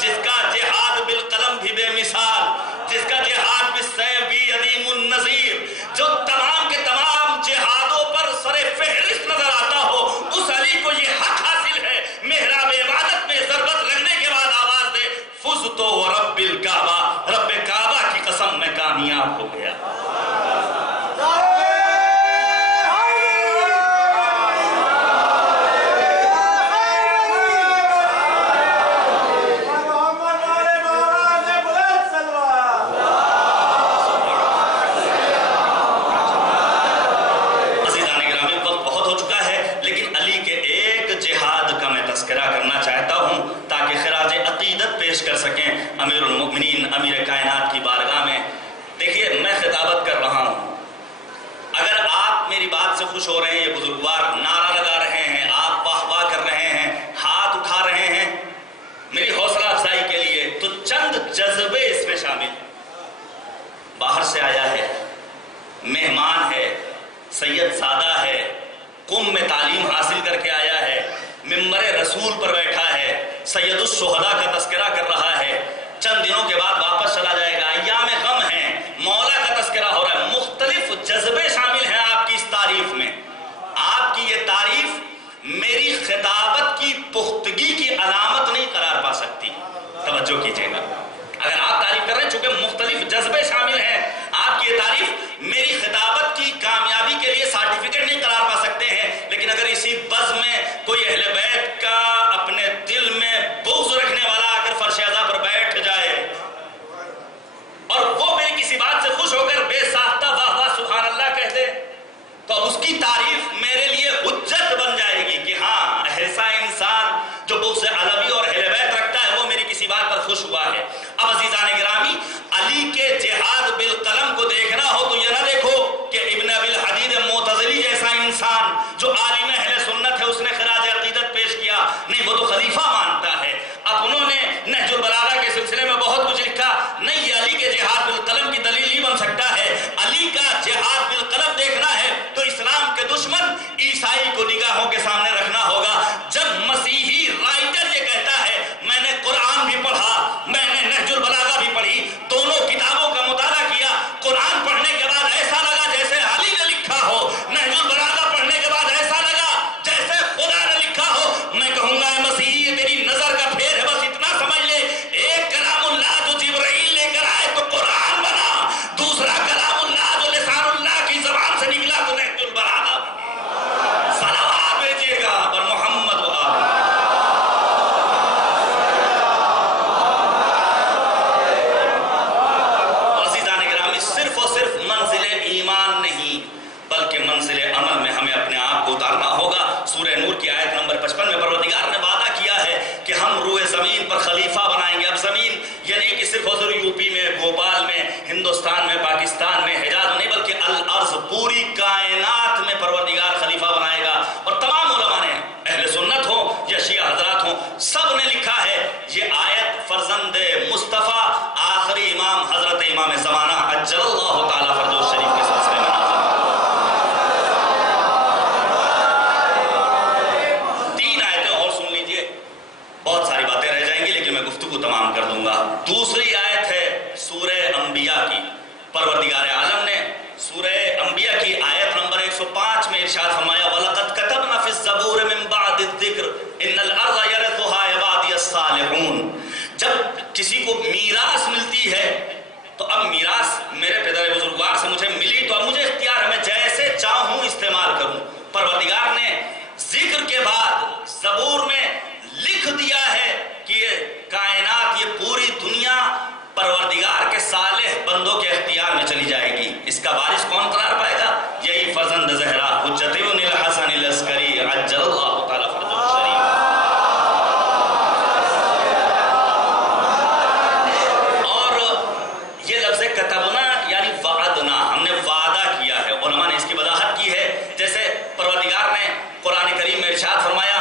جس کا جہاد بالقلم بھی بے مثال، جس کا جہاد بالسیف بھی عظیم النظیر، جو تمام کے تمام جہادوں پر سر فہرست نظر آتا ہو، اس علی کو یہ حق حاصل ہے محراب عبادت میں ضربت لگنے کے بعد آواز دے فزت ورب الکعبہ، رب کعبہ کی قسم میں کامیاب ہو گیا۔ کر سکیں امیر المؤمنین امیر کائنات کی بارگاہ میں۔ دیکھیے میں خطابت کر رہا ہوں، اگر آپ میری بات سے خوش ہو رہے ہیں، یہ بزرگوار نعرہ لگا رہے ہیں، آپ واہ واہ کر رہے ہیں، ہاتھ اٹھا رہے ہیں میری حوصلہ افزائی کے لیے، تو چند جذبے اس میں شامل ہیں۔ باہر سے آیا ہے، مہمان ہے، سید سادہ ہے، قم میں تعلیم حاصل کر کے آیا ہے، ممبر رسول پر بیٹھا ہے، سید الشہداء کا تذکرہ کر رہا ہے، چند دنوں کے بعد واپس چلا جائے گا، ایام غم ہیں، مولا کا تذکرہ ہو رہا ہے، مختلف جذبے شامل ہیں آپ کی اس تعریف میں۔ آپ کی یہ تعریف میری خطابت کی پختگی کی علامت نہیں قرار پا سکتی، توجہ کیجیے گا۔ اگر آپ تعریف کر رہے ہیں، چونکہ مختلف جذبے شامل ہیں، آپ کی یہ تعریف میری خطابت کی کامیابی کے لیے سرٹیفکیٹ نہیں قرار پا سکتے ہیں، لیکن اگر اسی بزم میں کوئی اہل بیت کا اپنے دل میں بغض رکھنے والا آ کر فرش اعضا پر بیٹھ جائے اور وہ میری کسی بات سے خوش ہو کر بے ساختہ واہ واہ سبحان اللہ کہہ دے، تو اس کی تعریف میرے لیے حجت بن جائے گی کہ ہاں ایسا انسان جو بغض علوی اور اہل بیت رکھتا ہے وہ میری کسی بات پر خوش ہوا ہے۔ اب عزیزان گرامی، علی کے جہاد بالقلم کو دیکھنا ہو تو یہ نہ دیکھو کہ ابن ابی الحدید معتزلی جیسا انسان جو عالم اہل سنت ہے اس نے خراج عقیدت پیش کیا، نہیں، وہ تو خلیفہ مانتا ہے۔ اب انہوں نے نہج البلاغہ کے سلسلے میں بہت کچھ لکھا، نہیں یہ علی کے جہاد بالقلم کی دلیل نہیں بن سکتا ہے۔ علی کا جہاد بالقلم دیکھنا ہے تو اسلام کے دشمن عیسائی کو نگاہوں کے سامنے رکھنا ہوگا۔ جب مسیحی رائٹر یہ کہتا ہے میں نے قرآن بھی پڑھا، میں نے نہج البلاغہ بھی پڑھی، دونوں کتابوں کا مطالعہ کیا، قرآن پڑھنے کے بعد ایسا لگا جیسے علی نے لکھا ہو، نہج البلاغہ پڑھنے کے بعد ایسا لگا جیسے خدا نے لکھا ہو، میں کہوں گا اے مسیحی یہ تیری نظر کا پھیر ہے، بس اتنا سمجھ لے ایک کلام اللہ جو جبرائیل لے کر آئے تو قرآن بنا، دوسرا کلام اللہ جو لسان اللہ کی زبان سے نکلا تو نہج البلاغہ بنا۔ صلوات بھیجیے گا اور محمد و آل صرف اور صرف منزل ایمان نہیں بلکہ منزل عمل میں ہمیں اپنے آپ کو اتارنا ہوگا۔ سورہ نور کی آیت نمبر 55 میں پروردگار نے وعدہ کیا ہے کہ ہم روئے زمین پر خلیفہ بنائیں گے۔ اب زمین یہ نہیں کہ صرف حضور یوپی میں، بھوپال میں، ہندوستان میں، پاکستان میں، حجاز میں نہیں، بلکہ الارض پوری کائنات میں پروردگار خلیفہ بنائے گا۔ اور تمام علماء نے، اہل سنت ہوں یا شیعہ حضرات ہوں، سب نے لکھا ہے یہ آیت فرزند مصطفیٰ آخری امام حضرت امام زمانہ عجل اللہ تعالیٰ فرجہ شریف کے سلسلے میں نازل ہے۔ 3 آیتیں اور سن لیجئے، بہت ساری باتیں رہ جائیں گی لیکن میں گفتگو تمام کر دوں گا۔ دوسری آیت ہے سورہ انبیاء کی، ان الارض یرثها عبادی الصالحون. جب کسی کو میراث ملتی ہے تو اب میراث میرے پدر بزرگوار سے مجھے ملی تو اب مجھے اختیار ہے، میں جیسے چاہوں استعمال کروں. پروردگار نے ذکر کے بعد زبور میں لکھ دیا ہے کہ یہ کائنات، یہ پوری دنیا پروردگار کے صالح بندوں کے اختیار میں چلی جائے گی. اس کا وارث کون قرار پائے گا؟ یہی فرزند زہرا حجت ابن الحسن العسکری عجل اللہ تعالی فرجہ الشریف. اور یہ لفظ کتبنا یعنی وعدنا، ہم نے وعدہ کیا ہے. علماء نے اس کی وضاحت کی ہے، جیسے پروردگار نے قرآن کریم میں ارشاد فرمایا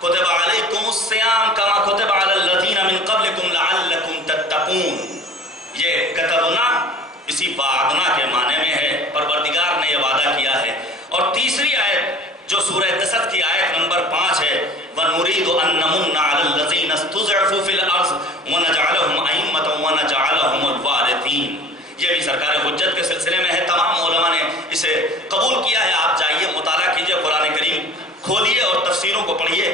کتب علیکم الصیام کما کتب علی الذین من قبلکم لعلکم تتقون. یہ کتبنا اسی وعدنا کے معنی میں ہے، پروردگار نے یہ وعدہ کیا ہے. اور تیسری آیت جو سورہ دسد کی آیت نمبر 5 ہے، وَنُرِيدُ أَن نَّمُنَّ عَلَى الَّذِينَ اسْتُضْعِفُوا فِي الْأَرْضِ وَنَجْعَلَهُمْ أَئِمَّةً وَنَجْعَلَهُمُ الْوَارِثِينَ. یہ بھی سرکار حجت کے سلسلے میں ہے. تمام علماء نے اسے قبول کیا ہے. آپ جائیے مطالعہ کیجئے، قرآن کریم کھولیے اور تفسیروں کو پڑھیے.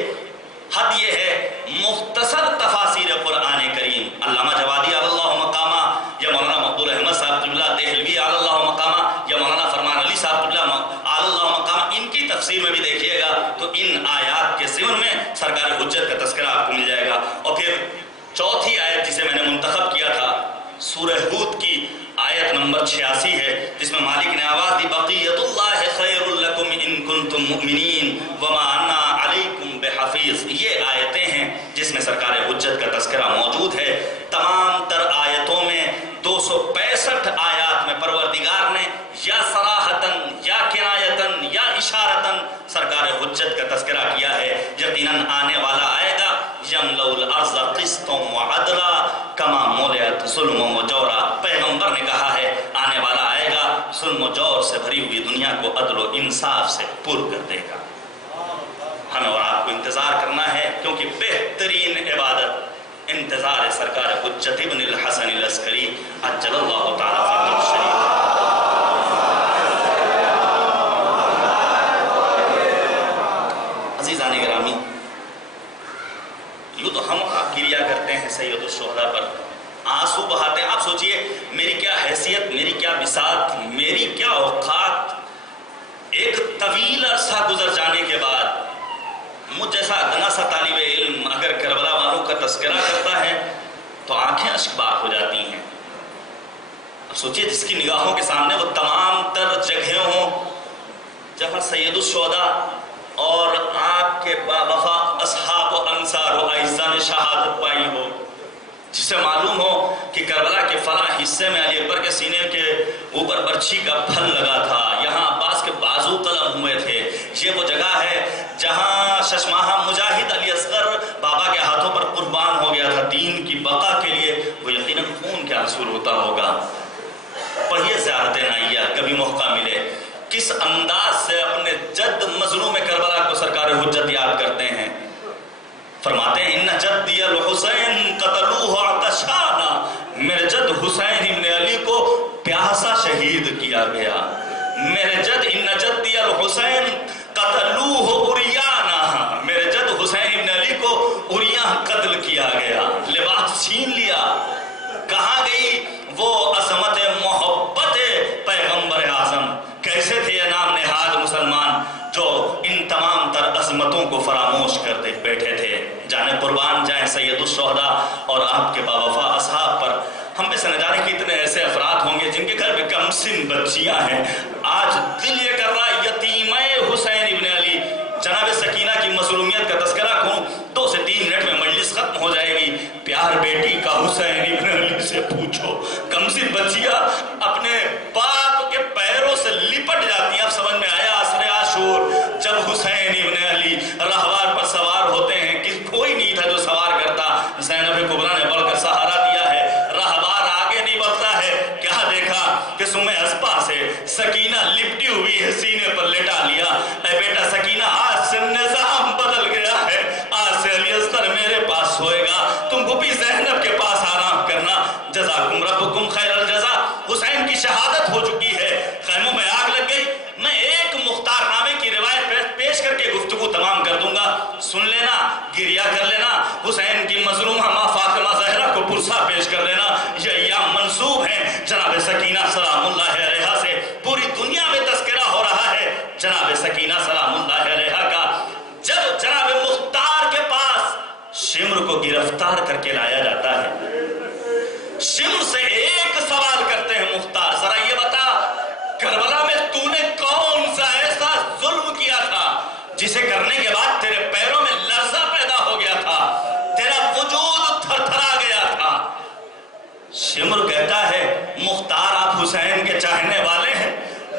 حد یہ ہے مختصر تفاسیر قرآن کریم. علامہ جوادی علی اللہ مقامہ یا مولانا مقبول احمد صاحب قبلہ دہلوی علی اللہ مقامہ یا مولانا فرمان علی صاحب قبلہ علی اللہ مقامہ، ان کی تفسیر میں بھی دیکھیے گا تو ان آیات کے ضمن میں سرکار حجت کا تذکرہ آپ کو مل جائے گا. اور پھر چوتھی آیت جسے میں نے منتخب کیا تھا سورہ ہود کی آیت نمبر 86 ہے، جس میں مالک نے آواز دی بقیت اللہ خیر لکم ان کنتم مؤمنین وما انا علیکم بحفیظ. یہ آیتیں ہیں جس میں سرکار حجت کا تذکرہ موجود ہے. تمام تر آیتوں میں 265 آیات میں پروردگار نے یا صراحتاً یا کنایتاً یا اشارتاً سرکار حجت کا تذکرہ کیا ہے. یقیناً آنے والا آئے گا یملأ الارض قسطا وعدلا کما ملئت ظلم و جورا. پیغمبر نے کہا ہے آنے والا آئے گا ظلم و جور سے بھری ہوئی دنیا کو عدل و انصاف سے پر کر دے گا. ہمیں اور آپ کو انتظار کرنا ہے، کیونکہ بہترین عبادت انتظار سرکار حجت ابن الحسن العسکری عجل اللہ تعالی فرجہ الشریف. عزیزان گرامی، یوں تو ہم کریا کرتے ہیں سید الشہداء پر، آنسو بہاتے ہیں. آپ سوچئے میری کیا حیثیت، میری کیا بساط، میری کیا اوقات. ایک طویل عرصہ گزر جانے کے بعد مجھ جیسا ادنا سا طالب علم اگر کربلا والوں کا تذکرہ کرتا ہے تو آنکھیں اشکبار ہو جاتی ہیں. اب سوچئے جس کی نگاہوں کے سامنے وہ تمام تر جگہیں ہوں جہاں سید الشہداء اور آپ کے باوفا اصحاب و انصار و اعزاء نے شہادت پائی ہو، جسے معلوم ہو کہ کربلا کے فلاں حصے میں علی اکبر کے سینے کے اوپر برچھی کا پھل لگا تھا، یہاں عباس کے بازو قلم ہوئے تھے. یہ وہ جگہ ہے جہاں ششماہا مجاہد علی اصغر بابا کے ہاتھوں پر قربان ہو گیا تھا دین کی بقا کے لیے. وہ یقیناً خون کے آنسو ہوتا ہوگا. پڑھیے زیارت نائیہ کبھی موقع ملے، کس انداز سے اپنے جد مظلوم کربلا کو سرکار حجت یاد کرتے ہیں. فرماتے ہیں ان جدی الحسین قتلوہ عطشانا، میرے جد حسین ابن علی کو پیاسا شہید کیا گیا. میرے جد ان جدی الحسین قتلوہ عریانا، میرے جد حسین ابن علی کو عریاں قتل کیا گیا، لباس چھین لیا. کہاں گئی وہ عظمت محبت پیغمبر اعظم؟ کیسے تھے یہ نام نہاد مسلمان جو ان تمام تر عظمتوں کو فراموش کرتے بیٹھے تھے. جانے قربان جائیں سید الشہداء اور آپ کے باوفا اصحاب پر. ہم میں سے نہ جانے کتنے ایسے افراد ہوں گے جن کے گھر میں کم سن بچیاں ہیں. آج دل یہ کر رہا ہے یتیمہ حسین ابن علی. جناب سکینہ کی مظلومیت کا تذکرہ کروں 2 سے 3 منٹ میں مجلس ختم ہو جائے گی. پیار بیٹی کا حسین ابن علی سے پوچھو. کم سن بچیاں اپنے باپ کے پیروں سے لپٹ جاتی ہیں. اب سمجھ میں آیا عصر عاشور جب حسین ابن علی راہوار پر سوار ہوتے ہیں، کوئی نہیں تھا جو سوار کرتا. زینب کبریٰ نے بڑھ کر سہارا دیا ہے. راہوار آگے نہیں بڑھتا ہے. کیا دیکھا کہ سمے اسپا سے سکینہ لپٹی ہوئی ہے، سینے پر لٹا لیا. اے بیٹا سکینہ، آج سے نظام بدل گیا ہے. آج سے علی اصغر میرے پاس سوئے گا، تم کو بھی زینب کے پاس آرام کرنا. جزاکم ربکم خیر الجزا. حسین کی شہادت ہو چکی ہے، خیموں میں آگ لگ گئی. میں ایک مختار نامے کی روایت پیش کر کے گفتگو تمام کر دوں گا. سن لینا. حسین کی مظلومہ ماں فاطمہ زہرا کو پرسہ پیش کر دینا، یہ ایام منسوب ہیں جناب سکینہ سلام اللہ علیہا سے۔ پوری دنیا میں تذکرہ ہو رہا ہے جناب سکینہ سلام اللہ علیہا کا۔ جب جناب مختار کے پاس شمر کو گرفتار کر کے لایا جاتا ہے، شمر سے ایک سوال کرتے ہیں مختار، ذرا یہ بتا کربلا میں تو نے کون سا ایسا ظلم کیا تھا جسے کرنے کے بعد تیرے پیروں میں لرزہ پیدا ہو گیا تھا، تیرا وجود تھر تھرا گیا تھا؟ شمر کہتا ہے مختار آپ حسین کے چاہنے والے ہیں،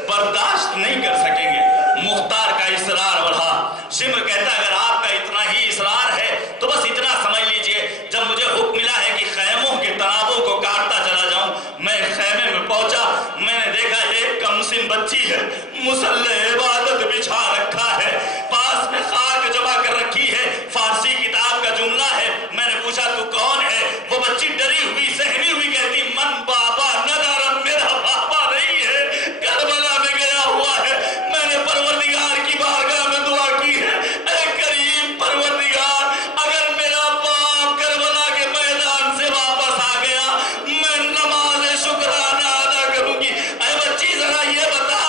برداشت نہیں کر سکیں گے۔ مختار کا اصرار بڑھا، شمر کہتا ہے اگر آپ کا اتنا ہی اصرار ہے تو بس اتنا سمجھ لیجئے، جب مجھے حکم ملا ہے کہ خیموں کے تنابوں کو کاٹتا چلا جاؤں، میں خیمے میں پہنچا، میں نے دیکھا ایک کمسن بچی ہے، مصلی عبادت بچھا رکھا ہے، پاس میں خاک جمع کر رکھی ہے، فارسی کتاب کا جملہ ہے۔ میں نے پوچھا تو کون ہے؟ وہ بچی ڈری ہوئی سہمی ہوئی کہتی من بابا ندارم، میرا بابا نہیں ہے، کربلا میں گیا ہوا ہے۔ میں نے پروردگار کی بارگاہ میں دعا کی ہے، اے کریم پروردگار، اگر میرا باپ کربلا کے میدان سے واپس آ گیا میں نماز شکرانہ ادا کروں گی۔ اے بچی ذرا یہ بتا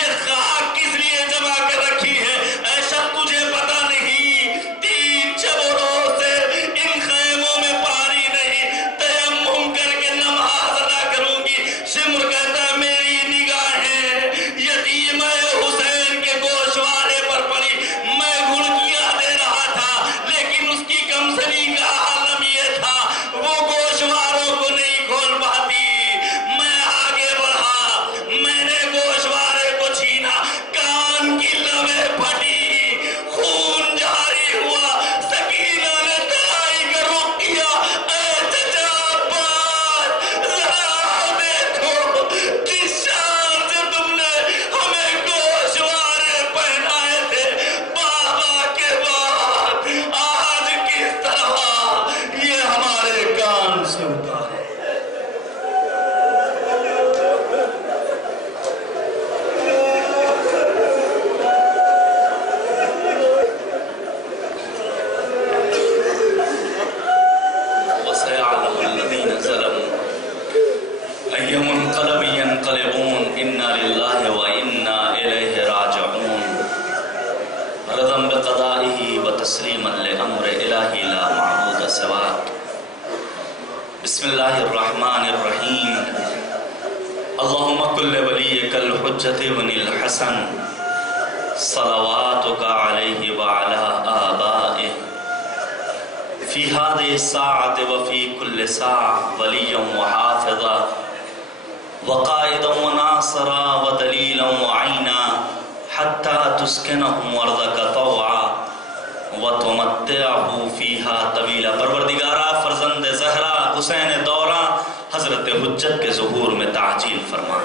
یہ خاک کس لیے جمع کر رکھی ہے؟ ایسا تجھے پتا نہیں 3 چبروں سے ان خیموں میں پانی نہیں، تیمم کر کے نماز ادا کروں گی۔ شمر کہتا ہے میری نگاہیں یتیم حسین کے گوشوارے پر پڑی، میں گھڑکیاں دے رہا تھا لیکن اس کی کمسنی کا عالم یہ تھا وہ گوشواروں کو نہیں کھول پاتی۔ میں آگے بڑھا، میں نے گوشوارے کو چھینا، کان کی لویں پھٹی، خون جاری ہوا، سکینہ نے ترائی کا رخ کیا، اے چچا عباس ذرا دیکھو کس شان سے تم نے ہمیں گوشوارے پہنائے تھے بابا کے بعد، آج کس طرح یہ ہمارے کان سے اتارے۔ وَسَيَعْلَمُ الَّذِينَ ظَلَمُوا أَيَّ مُنقَلَبٍ يَنقَلِبُونَ إِنَّا لِلَّهِ وَإِنَّا إِلَيْهِ راجعون۔ رضا بقضائه وتسليما لأمر إلهي لا معبود سواك۔ بسم الله الرحمن الرحيم۔ اللهم كل وليك الحجة بن الحسن صلواتك عليه وعلى آبائه في هذه الساعة وفي كل ساعة وليا وحافظا وقائدا وناصرا ودليلا وعينا حتى تسكنهم أرضك طوعا وتمتعه فيها طويلا۔ پروردگارا فرزند زہرا حسین دوراں حضرت حجت کے ظہور میں تعجیل فرما۔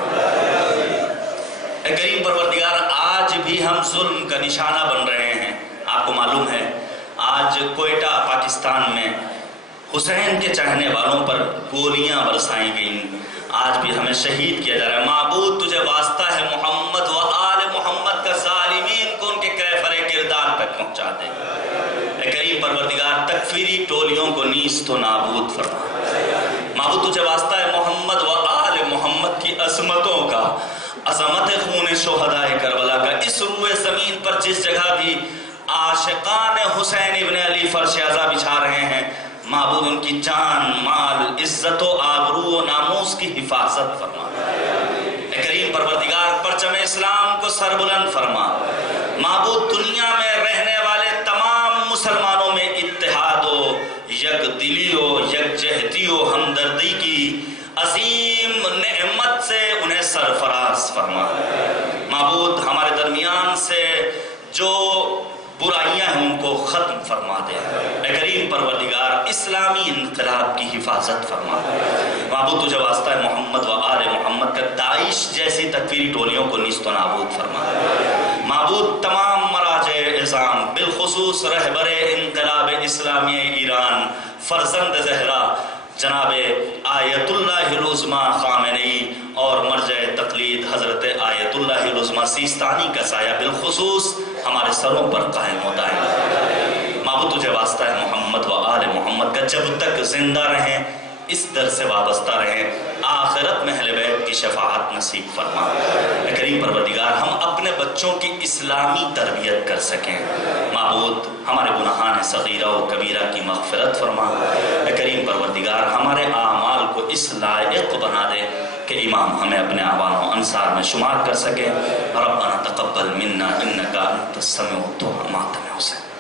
اے کریم پروردگار، آج بھی ہم ظلم کا نشانہ بن رہے ہیں۔ آپ کو معلوم ہے آج کوئٹہ پاکستان میں حسین کے چاہنے والوں پر گولیاں برسائی گئیں، آج بھی ہمیں شہید کیا جا رہا ہے۔ معبود تجھے واسطہ ہے محمد و آل محمد کا ظالمین کو ان کے کیفر کردار تک پہنچا دے۔ اے کریم پروردگار تکفیری ٹولیوں کو نیست و نابود فرما۔ معبود تجھے واسطہ ہے محمد و آل محمد کی عظمتوں کا، عظمت خون شہداء کربلا کا، اس روئے زمین پر جس جگہ بھی عاشقان حسین ابن علی فرش عزا بچھا رہے ہیں، معبود ان کی جان، مال، عزت و آبرو و ناموس کی حفاظت فرما۔ اے کریم پروردگار پرچم اسلام کو سربلند فرما۔ معبود دنیا میں رہنے والے تمام مسلمانوں میں اتحاد و یک دلی و یک جہتی و ہمدردی کی عظیم نعمت سے انہیں سرفراز فرما۔ معبود ہمارے درمیان سے جو برائیاں ہیں ان کو ختم فرما دے۔ اے کریم پروردگار اسلامی انقلاب کی حفاظت فرما۔ معبود تجھے واسطہ ہے محمد و آل محمد کا داعش جیسی تکفیری ٹولیوں کو نیست و نابود فرما۔ معبود تمام مراجع اعظام بالخصوص رہبر انقلاب اسلامی ایران فرزند زہرا جناب آیت اللہ العظمیٰ خامنئی اور مرجع تقلید حضرت آیت اللہ العظمیٰ سیستانی کا سایہ بالخصوص ہمارے سروں پر قائم ہوتا ہے۔ معبود معبود تجھے واسطہ ہے محمد و آل محمد کا، جب تک زندہ رہیں اس در سے وابستہ رہیں، آخرت میں اہل بیت کی شفاعت نصیب فرما۔ اے کریم پروردگار، ہم اپنے بچوں کی اسلامی تربیت کر سکیں، معبود ہمارے گناہان صغیرہ و کبیرہ کی مغفرت فرما۔ اے کریم پروردگار، ہمارے اعمال کو اس لائق بنا دے کہ امام ہمیں اپنے اعوان و انصار میں شمار کر سکے۔ ربنا تقبل منا انکا انت السمیع الدعاء، ماتم حسین۔